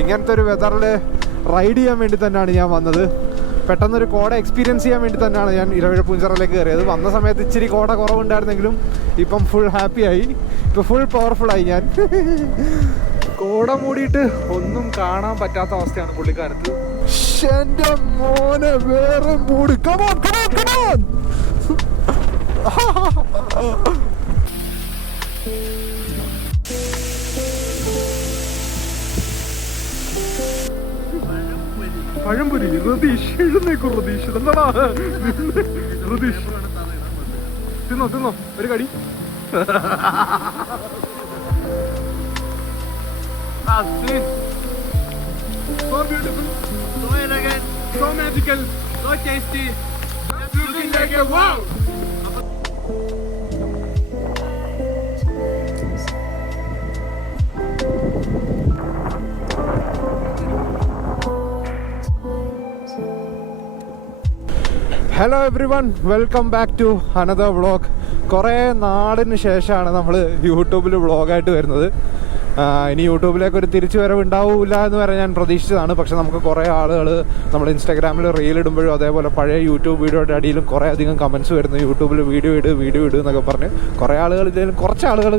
ഇങ്ങനത്തെ ഒരു വെതറിൽ റൈഡ് ചെയ്യാൻ വേണ്ടി തന്നെയാണ് ഞാൻ വന്നത്. പെട്ടെന്നൊരു കോട എക്സ്പീരിയൻസ് ചെയ്യാൻ വേണ്ടി തന്നെയാണ് ഞാൻ ഇരവിഴ പൂഞ്ചിറയിലേക്ക് കയറിയത്. വന്ന സമയത്ത് ഇച്ചിരി കോട കുറവുണ്ടായിരുന്നെങ്കിലും ഇപ്പം ഫുൾ ഹാപ്പിയായി, ഇപ്പം ഫുൾ പവർഫുള്ളായി ഞാൻ. കോട മൂടിയിട്ട് ഒന്നും കാണാൻ പറ്റാത്ത അവസ്ഥയാണ് പുള്ളിക്കാരത്ത്. എന്റെ മോനെ വേറെ മൂടി. Come on come on come on. പഴംപൊരി റതീഷ് എഴുന്നേക്കും. റതീഷ് എന്താടാ റതീഷ്, തിന്നോ തിന്നോ ഒരു കടി. So beautiful, so elegant, so magical, so tasty, just looking like a wow. Hello everyone, welcome back to another vlog. കുറേ നാളിന് ശേഷമാണ് നമ്മൾ യൂട്യൂബിൽ വ്ളോഗായിട്ട് വരുന്നത്. ഇനി യൂട്യൂബിലേക്ക് ഒരു തിരിച്ചു വരവ് ഉണ്ടാവില്ല എന്ന് വരെ ഞാൻ പ്രതീക്ഷിച്ചതാണ്. പക്ഷെ നമുക്ക് കുറേ ആളുകൾ നമ്മൾ ഇൻസ്റ്റാഗ്രാമിൽ റീൽ ഇടുമ്പോഴും അതേപോലെ പഴയ യൂട്യൂബ് വീഡിയോയുടെ അടിയിലും കുറേ അധികം കമൻറ്റ്സ് വരുന്നു. യൂട്യൂബിൽ വീഡിയോ ഇട് എന്നൊക്കെ പറഞ്ഞ് കുറേ ആളുകൾ, ഇതിലും കുറച്ച് ആളുകൾ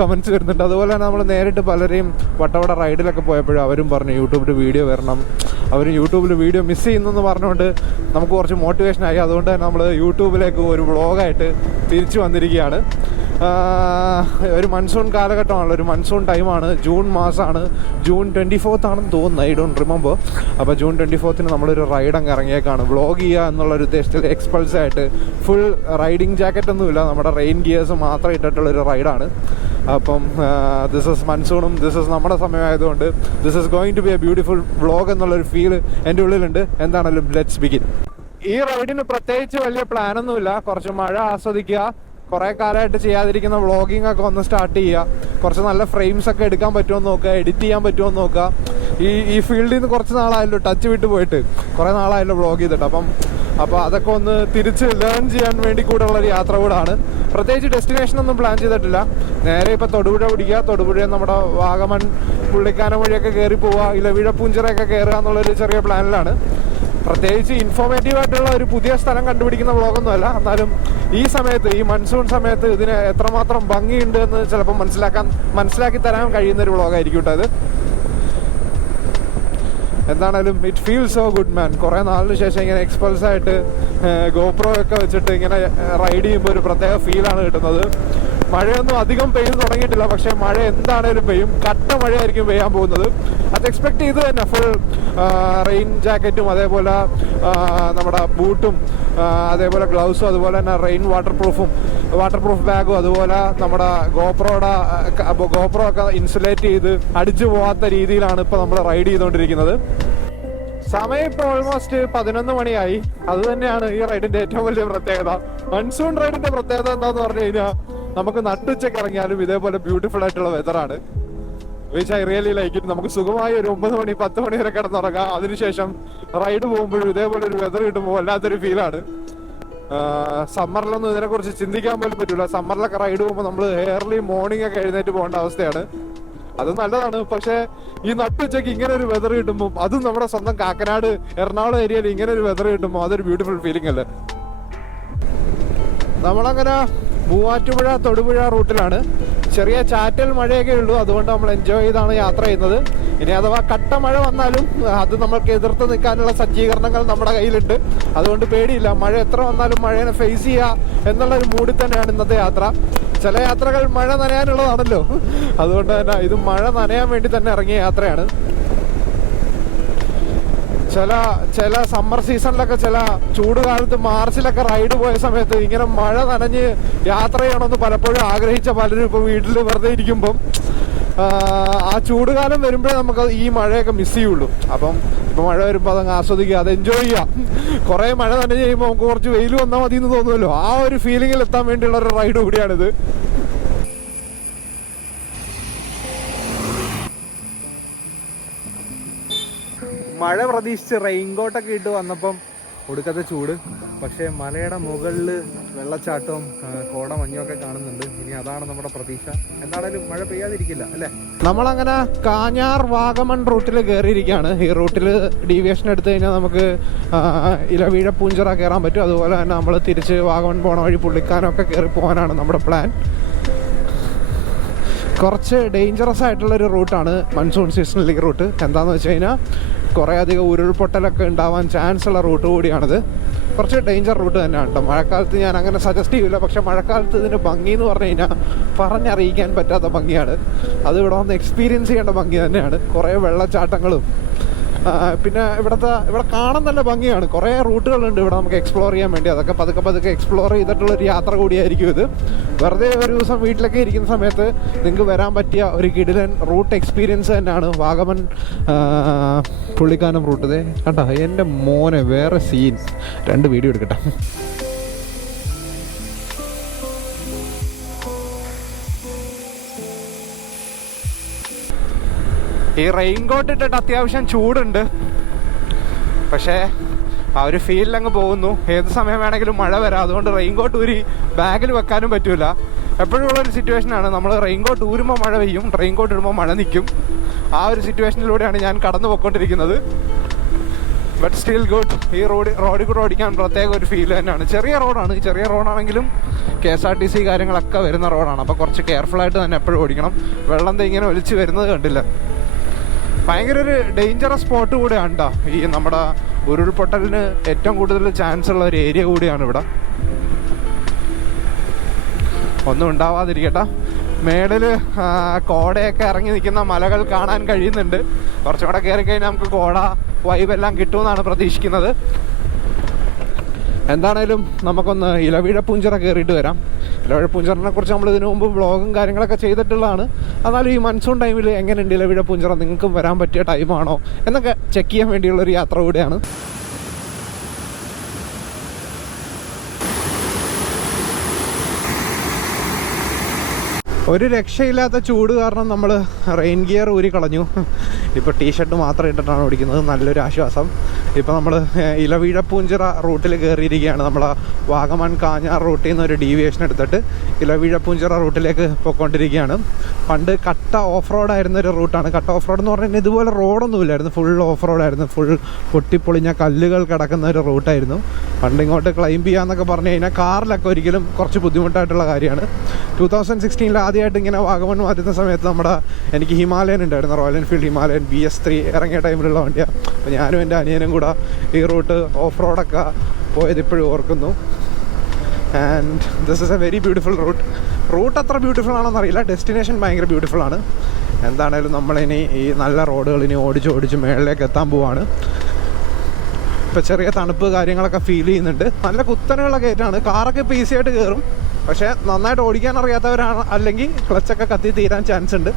കമൻറ്റ്സ് വരുന്നുണ്ട്. അതുപോലെ തന്നെ നമ്മൾ നേരിട്ട് പലരെയും വട്ടവട റൈഡിലൊക്കെ പോയപ്പോഴും അവരും പറഞ്ഞു യൂട്യൂബിൽ വീഡിയോ വരണം, അവർ യൂട്യൂബിൽ വീഡിയോ മിസ് ചെയ്യുന്നെന്ന് പറഞ്ഞുകൊണ്ട് നമുക്ക് കുറച്ച് മോട്ടിവേഷനായി. അതുകൊണ്ട് തന്നെ നമ്മൾ യൂട്യൂബിലേക്ക് ഒരു വ്ളോഗായിട്ട് തിരിച്ചു വന്നിരിക്കുകയാണ്. ഒരു മൺസൂൺ കാലഘട്ടമാണല്ലോ, ഒരു മൺസൂൺ ടൈമാണ്. ജൂൺ മാസമാണ്, ജൂൺ 24th ആണെന്ന് തോന്നുന്നു, ഐ ഡോണ്ട് റിമെമ്പർ. അപ്പോൾ ജൂൺ 24th നമ്മളൊരു റൈഡ് അങ്ങ് ഇറങ്ങിയേക്കാണ്. വ്ളോഗ് ചെയ്യുക എന്നുള്ളൊരു ഉദ്ദേശത്തിൽ എക്സ്പൾസായിട്ട് ഫുൾ റൈഡിങ് ജാക്കറ്റൊന്നുമില്ല, നമ്മുടെ റെയിൻ ഗിയേഴ്സ് മാത്രം ഇട്ടിട്ടുള്ളൊരു റൈഡാണ്. അപ്പം ദിസ് ഇസ് മൺസൂണും ദിസ് ഇസ് നമ്മുടെ സമയമായതുകൊണ്ട് this is going to be a beautiful vlog എന്നുള്ളൊരു ഫീൽ എൻ്റെ ഉള്ളിലുണ്ട്. എന്താണെങ്കിലും ലെറ്റ്സ് ബിഗിൻ. ഈ റൈഡിന് പ്രത്യേകിച്ച് വലിയ പ്ലാനൊന്നുമില്ല, കുറച്ച് മഴ ആസ്വദിക്കുക, കുറേ കാലമായിട്ട് ചെയ്യാതിരിക്കുന്ന വ്ളോഗിങ് ഒക്കെ ഒന്ന് സ്റ്റാർട്ട് ചെയ്യുക, കുറച്ച് നല്ല ഫ്രെയിംസ് ഒക്കെ എടുക്കാൻ പറ്റുമോ എന്ന് നോക്കുക, എഡിറ്റ് ചെയ്യാൻ പറ്റുമോ എന്ന് നോക്കുക. ഈ ഫീൽഡിൽ നിന്ന് കുറച്ച് നാളായല്ലോ ടച്ച് വിട്ട് പോയിട്ട്, കുറേ നാളായല്ലോ വ്ളോഗ് ചെയ്തിട്ട്. അപ്പോൾ അതൊക്കെ ഒന്ന് തിരിച്ച് ലേൺ ചെയ്യാൻ വേണ്ടി കൂടെ ഉള്ളൊരു യാത്ര കൂടാണ്. പ്രത്യേകിച്ച് ഡെസ്റ്റിനേഷനൊന്നും പ്ലാൻ ചെയ്തിട്ടില്ല. നേരെ ഇപ്പോൾ തൊടുപുഴ പിടിക്കുക, തൊടുപുഴ നമ്മുടെ വാഗമൺ പുള്ളിക്കാനം വഴിയൊക്കെ കയറി പോവുക, ഇലവിഴ പൂഞ്ചിറയൊക്കെ കയറുക എന്നുള്ളൊരു ചെറിയ പ്ലാനിലാണ്. പ്രത്യേകിച്ച് ഇൻഫോർമേറ്റീവ് ആയിട്ടുള്ള ഒരു പുതിയ സ്ഥലം കണ്ടുപിടിക്കുന്ന വ്ളോഗൊന്നുമല്ല. എന്നാലും ഈ സമയത്ത്, ഈ മൺസൂൺ സമയത്ത് ഇതിന് എത്രമാത്രം ഭംഗിയുണ്ട് എന്ന് ചിലപ്പോൾ മനസ്സിലാക്കി തരാൻ കഴിയുന്നൊരു വ്ളോഗായിരിക്കും കേട്ടോ അത്. എന്താണേലും ഇറ്റ് ഫീൽസ് സോ ഗുഡ് മാൻ. കുറേ നാളിന് ശേഷം ഇങ്ങനെ എക്സ്പൾസായിട്ട് ഗോപ്രോ ഒക്കെ വെച്ചിട്ട് ഇങ്ങനെ റൈഡ് ചെയ്യുമ്പോൾ ഒരു പ്രത്യേക ഫീലാണ് കിട്ടുന്നത്. മഴയൊന്നും അധികം പെയ്ത് തുടങ്ങിയിട്ടില്ല, പക്ഷേ മഴ എന്താണേലും പെയ്യും. കട്ട മഴയായിരിക്കും പെയ്യാൻ പോകുന്നത്. അത് എക്സ്പെക്ട് ചെയ്ത് തന്നെ ഫുൾ റെയിൻ ജാക്കറ്റും അതേപോലെ നമ്മുടെ ബൂട്ടും അതേപോലെ ഗ്ലൗസും അതുപോലെ തന്നെ റെയിൻ വാട്ടർ പ്രൂഫ് ബാഗും അതുപോലെ നമ്മുടെ ഗോപ്രോ ഒക്കെ ഇൻസുലേറ്റ് ചെയ്ത് അടിച്ചു പോകാത്ത രീതിയിലാണ് ഇപ്പോൾ നമ്മൾ റൈഡ് ചെയ്തുകൊണ്ടിരിക്കുന്നത്. സമയം ഇപ്പോൾ ഓൾമോസ്റ്റ് 11 മണിയായി. അത് തന്നെയാണ് ഈ റൈഡിന്റെ ഏറ്റവും വലിയ പ്രത്യേകത. മൺസൂൺ റൈഡിന്റെ പ്രത്യേകത എന്താന്ന് പറഞ്ഞു കഴിഞ്ഞാൽ നമുക്ക് നട്ടുച്ചയ്ക്ക് ഇറങ്ങിയാലും ഇതേപോലെ ബ്യൂട്ടിഫുൾ ആയിട്ടുള്ള വെതറാണ്. Which I really like it. നമുക്ക് സുഖമായി ഒരു 9 മണി 10 മണി വരെ കിടന്നുറങ്ങാം. അതിനുശേഷം റൈഡ് പോകുമ്പോഴും ഇതേപോലെ ഒരു വെതർ കിട്ടുമ്പോൾ വല്ലാത്തൊരു ഫീലാണ്. സമ്മറിലൊന്നും ഇതിനെക്കുറിച്ച് ചിന്തിക്കാൻ പോലും പറ്റില്ല. സമ്മറിലൊക്കെ റൈഡ് പോകുമ്പോൾ നമ്മൾ ഏർലി മോർണിംഗ് ഒക്കെ എഴുന്നേറ്റ് പോകേണ്ട അവസ്ഥയാണ്. അത് നല്ലതാണ്. പക്ഷേ ഈ നട്ടുച്ചയ്ക്ക് ഇങ്ങനെ ഒരു വെതർ കിട്ടുമ്പോൾ, അതും നമ്മുടെ സ്വന്തം കാക്കനാട് എറണാകുളം ഏരിയയിൽ ഇങ്ങനെ ഒരു വെതർ കിട്ടുമ്പോൾ അതൊരു ബ്യൂട്ടിഫുൾ ഫീലിംഗ് അല്ലേ. നമ്മളങ്ങനെ മൂവാറ്റുപുഴ തൊടുപുഴ റൂട്ടിലാണ്. ചെറിയ ചാറ്റൽ മഴയൊക്കെ ഉള്ളൂ, അതുകൊണ്ട് നമ്മൾ എൻജോയ് ചെയ്താണ് യാത്ര ചെയ്യുന്നത്. ഇനി അഥവാ കട്ട മഴ വന്നാലും അത് നമ്മൾക്ക് എതിർത്ത് നിൽക്കാനുള്ള സജ്ജീകരണങ്ങൾ നമ്മുടെ കയ്യിലുണ്ട്. അതുകൊണ്ട് പേടിയില്ല. മഴ എത്ര വന്നാലും മഴയെ ഫേസ് ചെയ്യുക എന്നുള്ളൊരു മൂഡിൽ തന്നെയാണ് ഇന്നത്തെ യാത്ര. ചില യാത്രകൾ മഴ നനയാനുള്ളതാണല്ലോ, അതുകൊണ്ട് തന്നെ ഇത് മഴ നനയാൻ വേണ്ടി തന്നെ ഇറങ്ങിയ യാത്രയാണ്. ചില സമ്മർ സീസണിലൊക്കെ, ചില ചൂട് കാലത്ത് മാർച്ചിലൊക്കെ റൈഡ് പോയ സമയത്ത് ഇങ്ങനെ മഴ നനഞ്ഞ് യാത്ര ചെയ്യണമെന്ന് പലപ്പോഴും ആഗ്രഹിച്ച പലരും ഇപ്പോൾ വീട്ടിൽ വെറുതെ ഇരിക്കുമ്പം ആ ചൂടുകാലം വരുമ്പോഴേ നമുക്ക് ഈ മഴയൊക്കെ മിസ് ചെയ്യുള്ളൂ. അപ്പം ഇപ്പോൾ മഴ വരുമ്പോൾ അതങ്ങ് ആസ്വദിക്കുക, അത് എൻജോയ് ചെയ്യാം. കുറേ മഴ നനഞ്ഞ് കഴിയുമ്പോൾ നമുക്ക് കുറച്ച് വെയിൽ വന്നാൽ മതി എന്ന് തോന്നുമല്ലോ. ആ ഒരു ഫീലിങ്ങിൽ എത്താൻ വേണ്ടിയുള്ള ഒരു റൈഡ് കൂടിയാണിത്. മഴ പ്രതീക്ഷിച്ച് റെയിൻകോട്ടൊക്കെ ഇട്ട് വന്നപ്പം ഒടുക്കത്തെ ചൂട്. പക്ഷേ മലയുടെ മുകളിൽ വെള്ളച്ചാട്ടവും കോട മഞ്ഞൊക്കെ കാണുന്നുണ്ട്. ഇനി അതാണ് നമ്മുടെ പ്രതീക്ഷ. എന്താണേലും മഴ പെയ്യാതിരിക്കില്ല അല്ലേ. നമ്മളങ്ങനെ കാഞ്ഞാർ വാഗമൺ റൂട്ടിൽ കയറിയിരിക്കുകയാണ്. ഈ റൂട്ടിൽ ഡീവിയേഷൻ എടുത്തു കഴിഞ്ഞാൽ നമുക്ക് ഇലവീഴ പൂഞ്ചിറ കയറാൻ പറ്റും. അതുപോലെ തന്നെ നമ്മൾ തിരിച്ച് വാഗമൺ പോണ വഴി പുള്ളിക്കാനൊക്കെ കയറി പോകാനാണ് നമ്മുടെ പ്ലാൻ. കുറച്ച് ഡേഞ്ചറസ് ആയിട്ടുള്ളൊരു റൂട്ടാണ് മൺസൂൺ സീസണിൽ ഈ റൂട്ട്. എന്താണെന്ന് വെച്ച് കഴിഞ്ഞാൽ കുറേ അധികം ഉരുൾപൊട്ടലൊക്കെ ഉണ്ടാവാൻ ചാൻസ് ഉള്ള റൂട്ട് കൂടിയാണിത്. കുറച്ച് ഡേഞ്ചർ റൂട്ട് തന്നെയാണ് കേട്ടോ. മഴക്കാലത്ത് ഞാൻ അങ്ങനെ സജസ്റ്റ് ചെയ്യില്ല. പക്ഷേ മഴക്കാലത്ത് ഇതിൻ്റെ ഭംഗി എന്ന് പറഞ്ഞു കഴിഞ്ഞാൽ പറഞ്ഞറിയിക്കാൻ പറ്റാത്ത ഭംഗിയാണ്. അത് ഇവിടെ വന്ന് എക്സ്പീരിയൻസ് ചെയ്യേണ്ട ഭംഗി തന്നെയാണ്. കുറേ വെള്ളച്ചാട്ടങ്ങളും പിന്നെ ഇവിടെ കാണാൻ നല്ല ഭംഗിയാണ്. കുറേ റൂട്ടുകളുണ്ട് ഇവിടെ നമുക്ക് എക്സ്പ്ലോർ ചെയ്യാൻ വേണ്ടി. അതൊക്കെ പതുക്കെ എക്സ്പ്ലോർ ചെയ്തിട്ടുള്ളൊരു യാത്ര കൂടിയായിരിക്കും ഇത്. വെറുതെ ഒരു ദിവസം വീട്ടിലൊക്കെ ഇരിക്കുന്ന സമയത്ത് നിങ്ങൾക്ക് വരാൻ പറ്റിയ ഒരു കിടിലൻ റൂട്ട് എക്സ്പീരിയൻസ് തന്നെയാണ് വാഗമൺ പുള്ളിക്കാനം റൂട്ട്. കേട്ടോ എൻ്റെ മോനെ വേറെ സീൻ. 2 വീഡിയോ എടുക്കട്ടെ. ഈ റെയിൻകോട്ട് ഇട്ടിട്ട് അത്യാവശ്യം ചൂടുണ്ട്. പക്ഷേ ആ ഒരു ഫീലിലങ്ങ് പോകുന്നു. ഏത് സമയം വേണമെങ്കിലും മഴ വരാം. അതുകൊണ്ട് റെയിൻകോട്ട് ഊരി ബാഗിൽ വെക്കാനും പറ്റില്ല. എപ്പോഴും ഉള്ളൊരു സിറ്റുവേഷനാണ്. നമ്മൾ റെയിൻകോട്ട് ഊരുമ്പോൾ മഴ പെയ്യും, റെയിൻകോട്ട് ഇടുമ്പോൾ മഴ നിൽക്കും. ആ ഒരു സിറ്റുവേഷനിലൂടെയാണ് ഞാൻ കടന്നു പോയിക്കൊണ്ടിരിക്കുന്നത്. But still good. ഈ റോഡിൽ കൂടെ ഓടിക്കാൻ പ്രത്യേക ഒരു ഫീൽ തന്നെയാണ്. ചെറിയ റോഡാണ്. ചെറിയ റോഡാണെങ്കിലും KSRTC കാര്യങ്ങളൊക്കെ വരുന്ന റോഡാണ്. അപ്പോൾ കുറച്ച് കെയർഫുള്ളായിട്ട് തന്നെ എപ്പോഴും ഓടിക്കണം. വെള്ളം ഇങ്ങനെ ഒലിച്ച് വരുന്നത് കണ്ടില്ല. ഭയങ്കര ഒരു ഡേഞ്ചറസ് സ്പോട്ട് കൂടെയാണ് കേട്ടോ. ഈ നമ്മുടെ ഉരുൾപൊട്ടലിന് ഏറ്റവും കൂടുതൽ ചാൻസ് ഉള്ള ഒരു ഏരിയ കൂടിയാണ് ഇവിടെ. ഒന്നും ഉണ്ടാവാതിരിക്കട്ടെ. മേളിൽ കോടയൊക്കെ ഇറങ്ങി നിൽക്കുന്ന മലകൾ കാണാൻ കഴിയുന്നുണ്ട്. കുറച്ചും കൂടെ കയറി കഴിഞ്ഞാൽ നമുക്ക് കോട വൈബെല്ലാം കിട്ടുമെന്നാണ് പ്രതീക്ഷിക്കുന്നത്. എന്താണേലും നമുക്കൊന്ന് ഇലവീഴ പൂഞ്ചിറ കയറിയിട്ട് വരാം. ഇലവീഴ പൂഞ്ചിറനെ കുറിച്ച് നമ്മൾ ഇതിനു മുമ്പ് വ്ളോഗും കാര്യങ്ങളൊക്കെ ചെയ്തിട്ടുള്ളതാണ്. എന്നാലും ഈ മൺസൂൺ ടൈമിൽ എങ്ങനെയുണ്ട് ഇലവീഴ പൂഞ്ചിറ, നിങ്ങൾക്കും വരാൻ പറ്റിയ ടൈമാണോ എന്നൊക്കെ ചെക്ക് ചെയ്യാൻ വേണ്ടിയുള്ളൊരു യാത്ര കൂടിയാണ്. ഒരു രക്ഷയില്ലാത്ത ചൂട് കാരണം നമ്മൾ റെയിൻ ഗിയർ ഊരി കളഞ്ഞു. ഇപ്പോൾ ടീഷർട്ട് മാത്രം ഇട്ടിട്ടാണ് ഓടിക്കുന്നത്. നല്ലൊരു ആശ്വാസം. ഇപ്പോൾ നമ്മൾ ഇലവീഴ പൂഞ്ചിറ റൂട്ടിൽ കയറിയിരിക്കുകയാണ്. നമ്മൾ വാഗമൺ കാഞ്ഞാർ റൂട്ടിൽ നിന്ന് ഒരു ഡീവിയേഷൻ എടുത്തിട്ട് ഇലവീഴ പൂഞ്ചിറ റൂട്ടിലേക്ക് പോയിക്കൊണ്ടിരിക്കുകയാണ്. പണ്ട് കട്ട ഓഫ് റോഡായിരുന്ന ഒരു റൂട്ടാണ്. കട്ട ഓഫ് റോഡ് എന്ന് പറഞ്ഞു കഴിഞ്ഞാൽ ഇതുപോലെ റോഡൊന്നുമില്ലായിരുന്നു. ഫുൾ ഓഫ് റോഡായിരുന്നു. ഫുൾ പൊട്ടിപ്പൊളിഞ്ഞ കല്ലുകൾ കിടക്കുന്ന ഒരു റൂട്ടായിരുന്നു. പണ്ട് ഇങ്ങോട്ട് ക്ലൈംബ് ചെയ്യാന്നൊക്കെ പറഞ്ഞു കഴിഞ്ഞാൽ കാറിലൊക്കെ ഒരിക്കലും കുറച്ച് ബുദ്ധിമുട്ടായിട്ടുള്ള കാര്യമാണ്. 2016 ആദ്യമായിട്ട് ഇങ്ങനെ വാഗമൺ മാറ്റുന്ന സമയത്ത് എനിക്ക് ഹിമാലയൻ ഉണ്ടായിരുന്നു. റോയൽ എൻഫീൽഡ് ഹിമാലയൻ BS3 ഇറങ്ങിയ ടൈമിലുള്ള വണ്ടിയാണ്. അപ്പോൾ ഞാനും എൻ്റെ അനിയനും കൂടെ ഈ റൂട്ട് ഓഫ് റോഡൊക്കെ പോയത് ഇപ്പോഴും ഓർക്കുന്നു. And this is a very beautiful route അത്ര ബ്യൂട്ടിഫുൾ ആണെന്ന് അറിയില്ല. ഡെസ്റ്റിനേഷൻ ഭയങ്കര ബ്യൂട്ടിഫുൾ ആണ്. എന്താണേലും നമ്മളിനി ഈ നല്ല റോഡുകൾ ഇനി ഓടിച്ച് മേളിലേക്ക് എത്താൻ പോവാണ്. ഇപ്പോൾ ചെറിയ തണുപ്പ് കാര്യങ്ങളൊക്കെ ഫീൽ ചെയ്യുന്നുണ്ട്. നല്ല കുത്തനെയുള്ള കയറ്റാണ്. കാറൊക്കെ ഇപ്പോൾ ഈസി ആയിട്ട് കയറും. പക്ഷേ നന്നായിട്ട് ഓടിക്കാൻ അറിയാത്തവരാണ് അല്ലെങ്കിൽ ക്ലച്ചൊക്കെ കത്തി തീരാൻ ചാൻസ് ഉണ്ട്.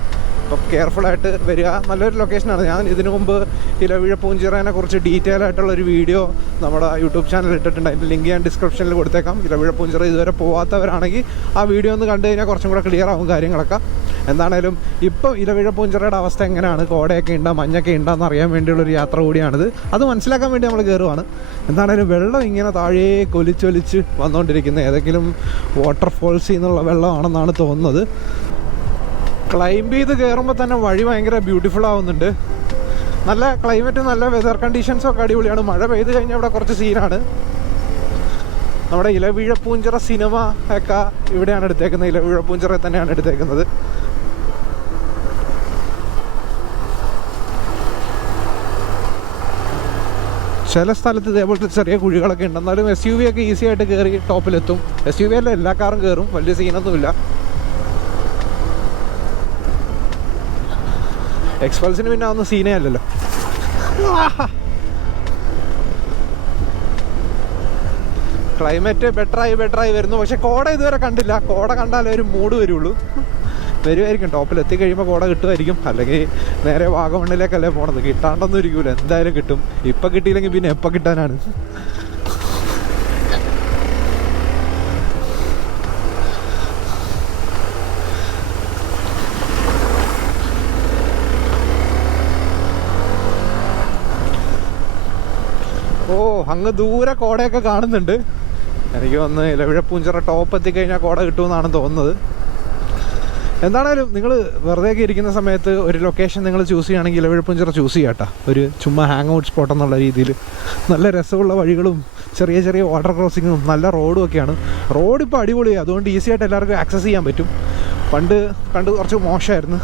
അപ്പോൾ കെയർഫുള്ളായിട്ട് വരിക. നല്ലൊരു ലൊക്കേഷനാണ്. ഞാൻ ഇതിനു മുമ്പ് ഇലവീഴ പൂഞ്ചിറനെ കുറിച്ച് ഡീറ്റെയിൽ ആയിട്ടുള്ളൊരു വീഡിയോ നമ്മുടെ യൂട്യൂബ് ചാനലിൽ ഇട്ടിട്ടുണ്ട്. അതിൻ്റെ ലിങ്ക് ഞാൻ ഡിസ്ക്രിപ്ഷനിൽ കൊടുത്തേക്കാം. ഇലവീഴ പൂഞ്ചിറ ഇതുവരെ പോകാത്തവരാണെങ്കിൽ ആ വീഡിയോ ഒന്ന് കണ്ടു കഴിഞ്ഞാൽ കുറച്ചും കൂടെ ക്ലിയർ ആവും കാര്യങ്ങളൊക്കെ. എന്താണേലും ഇപ്പോൾ ഇലവീഴ പൂഞ്ചിറയുടെ അവസ്ഥ എങ്ങനെയാണ്, കോടയൊക്കെ ഉണ്ടോ മഞ്ഞൊക്കെ ഉണ്ടോയെന്ന് അറിയാൻ വേണ്ടിയുള്ളൊരു യാത്ര കൂടിയാണിത്. അത് മനസ്സിലാക്കാൻ വേണ്ടി നമ്മൾ കയറുവാണ്. എന്താണേലും വെള്ളം ഇങ്ങനെ താഴേ കൊലിച്ചൊലിച്ച് വന്നുകൊണ്ടിരിക്കുന്നത് ഏതെങ്കിലും വാട്ടർഫോൾസിൽ നിന്നുള്ള വെള്ളമാണെന്നാണ് തോന്നുന്നത്. ക്ലൈംബ് ചെയ്ത് കയറുമ്പോൾ തന്നെ വഴി ഭയങ്കര ബ്യൂട്ടിഫുൾ ആവുന്നുണ്ട്. നല്ല ക്ലൈമറ്റ്, നല്ല വെതർ കണ്ടീഷൻസൊക്കെ അടിപൊളിയാണ്. മഴ പെയ്ത് കഴിഞ്ഞാൽ ഇവിടെ കുറച്ച് സീനാണ്. നമ്മുടെ ഇലവീഴ പൂഞ്ചിറ സിനിമ ഒക്കെ ഇവിടെയാണ് എടുത്തേക്കുന്നത്. ഇലവീഴ പൂഞ്ചിറ തന്നെയാണ് എടുത്തേക്കുന്നത്. ചില സ്ഥലത്ത് ഇതേപോലത്തെ ചെറിയ കുഴികളൊക്കെ ഉണ്ട്. എന്നാലും SUV ഒക്കെ ഈസി ആയിട്ട് കയറി ടോപ്പിലെത്തും. SUV അല്ല, എല്ലാ കാറും കയറും. വലിയ സീനൊന്നുമില്ല. എക്സ്പൾസിന് പിന്നെ ഒന്നും സീനേ അല്ലല്ലോ. ക്ലൈമറ്റ് ബെറ്ററായി വരുന്നു. പക്ഷെ കോട ഇതുവരെ കണ്ടില്ല. കോട കണ്ടാലേ ഒരു മൂഡ് വരുമായിരിക്കും. ടോപ്പിൽ എത്തിക്കഴിയുമ്പോൾ കോട കിട്ടുമായിരിക്കും. അല്ലെങ്കിൽ നേരെ വാഗമണ്ണിലേക്കല്ലേ പോണത്. കിട്ടാണ്ടൊന്നും ഇരിക്കൂല. എന്തായാലും കിട്ടും. ഇപ്പം കിട്ടിയില്ലെങ്കിൽ പിന്നെ എപ്പോൾ കിട്ടാനാണ്. ഓ, അങ്ങ് ദൂരെ കോടയൊക്കെ കാണുന്നുണ്ട്. എനിക്ക് വന്ന് ഇലവിഴപ്പൂഞ്ചിറ ടോപ്പ് എത്തിക്കഴിഞ്ഞാൽ കോട കിട്ടുമെന്നാണ് തോന്നുന്നത്. എന്താണേലും നിങ്ങൾ വെറുതെയൊക്കെ ഇരിക്കുന്ന സമയത്ത് ഒരു ലൊക്കേഷൻ നിങ്ങൾ ചൂസ് ചെയ്യുകയാണെങ്കിൽ ഇലവിഴപ്പൂഞ്ചിറ ചൂസ് ചെയ്യാട്ടോ. ഒരു ചുമ്മാ ഹാങ് ഔട്ട് സ്പോട്ട് എന്നുള്ള രീതിയിൽ നല്ല രസമുള്ള വഴികളും ചെറിയ ചെറിയ വാട്ടർ ക്രോസിങ്ങും നല്ല റോഡും ഒക്കെയാണ്. റോഡ് ഇപ്പോൾ അടിപൊളിയാണ്, അതുകൊണ്ട് ഈസി ആയിട്ട് എല്ലാവർക്കും ആക്സസ് ചെയ്യാൻ പറ്റും. പണ്ട് കുറച്ച് മോശമായിരുന്നു,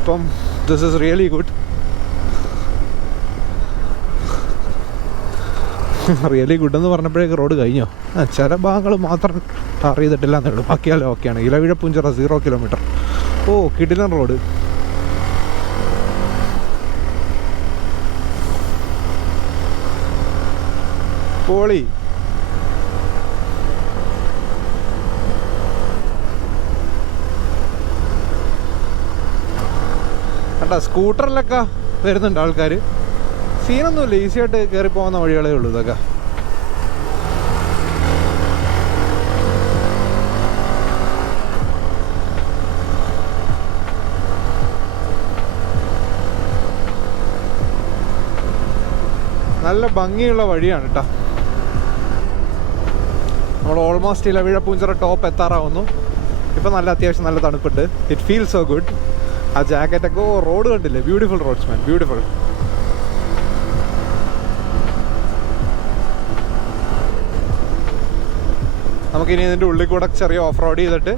ഇപ്പം this is really good. Really good എന്ന് പറഞ്ഞപ്പോഴേക്ക് റോഡ് കഴിഞ്ഞോ? ചില ഭാഗങ്ങൾ മാത്രം ടാർ ചെയ്തിട്ടില്ല എന്നേ ഉള്ളൂ, ബാക്കിയാലും ഓക്കെയാണ്. ഇലവിഴപ്പൂഞ്ചിറ 0 കിലോമീറ്റർ. ഓ കിടിലൻ റോഡ്. പോളി. കണ്ടാ സ്കൂട്ടറിലൊക്കെ വരുന്നുണ്ട് ആൾക്കാർ. സീനൊന്നുമില്ല, ഈസി ആയിട്ട് കയറി പോകുന്ന വഴികളേ ഉള്ളൂ ഇതൊക്കെ. നല്ല ഭംഗിയുള്ള വഴിയാണ് കേട്ടോ. നമ്മൾ ഓൾമോസ്റ്റ് ഇലവിഴപ്പൂഞ്ചിറ ടോപ്പ് എത്താറാവുന്നു. ഇപ്പം അത്യാവശ്യം നല്ല തണുപ്പുണ്ട്. It feel so good. ആ ജാക്കറ്റൊക്കെ. ഓ റോഡ് കണ്ടില്ലേ? ബ്യൂട്ടിഫുൾ റോഡ്സ് മാൻ, ബ്യൂട്ടിഫുൾ. നമുക്കിനി ഇതിൻ്റെ ഉള്ളിൽ കൂടെ ചെറിയ ഓഫ് റോഡ് ചെയ്തിട്ട്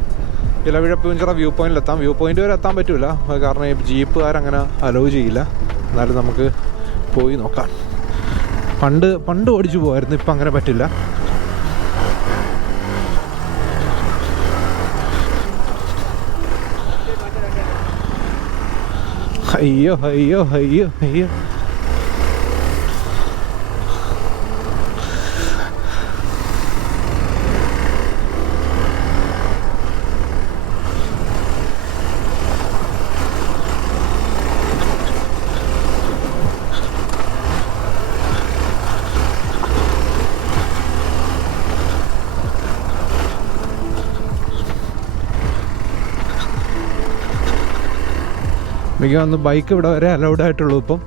ഇലവിഴപ്പൂഞ്ചിറ വ്യൂ പോയിന്റിലെത്താം. വ്യൂ പോയിന്റ് വരെ എത്താൻ പറ്റില്ല, കാരണം ഈ ജീപ്പുകാരങ്ങനെ അലോ ചെയ്യില്ല. എന്നാലും നമുക്ക് പോയി നോക്കാം. പണ്ട് ഓടിച്ചു പോകായിരുന്നു, ഇപ്പം അങ്ങനെ പറ്റില്ല. അയ്യോ അയ്യോ അയ്യോ അയ്യോ. എനിക്ക് വന്ന് ബൈക്ക് ഇവിടെ വരെ അലൗഡ് ആയിട്ടുള്ളൂ. ഇപ്പം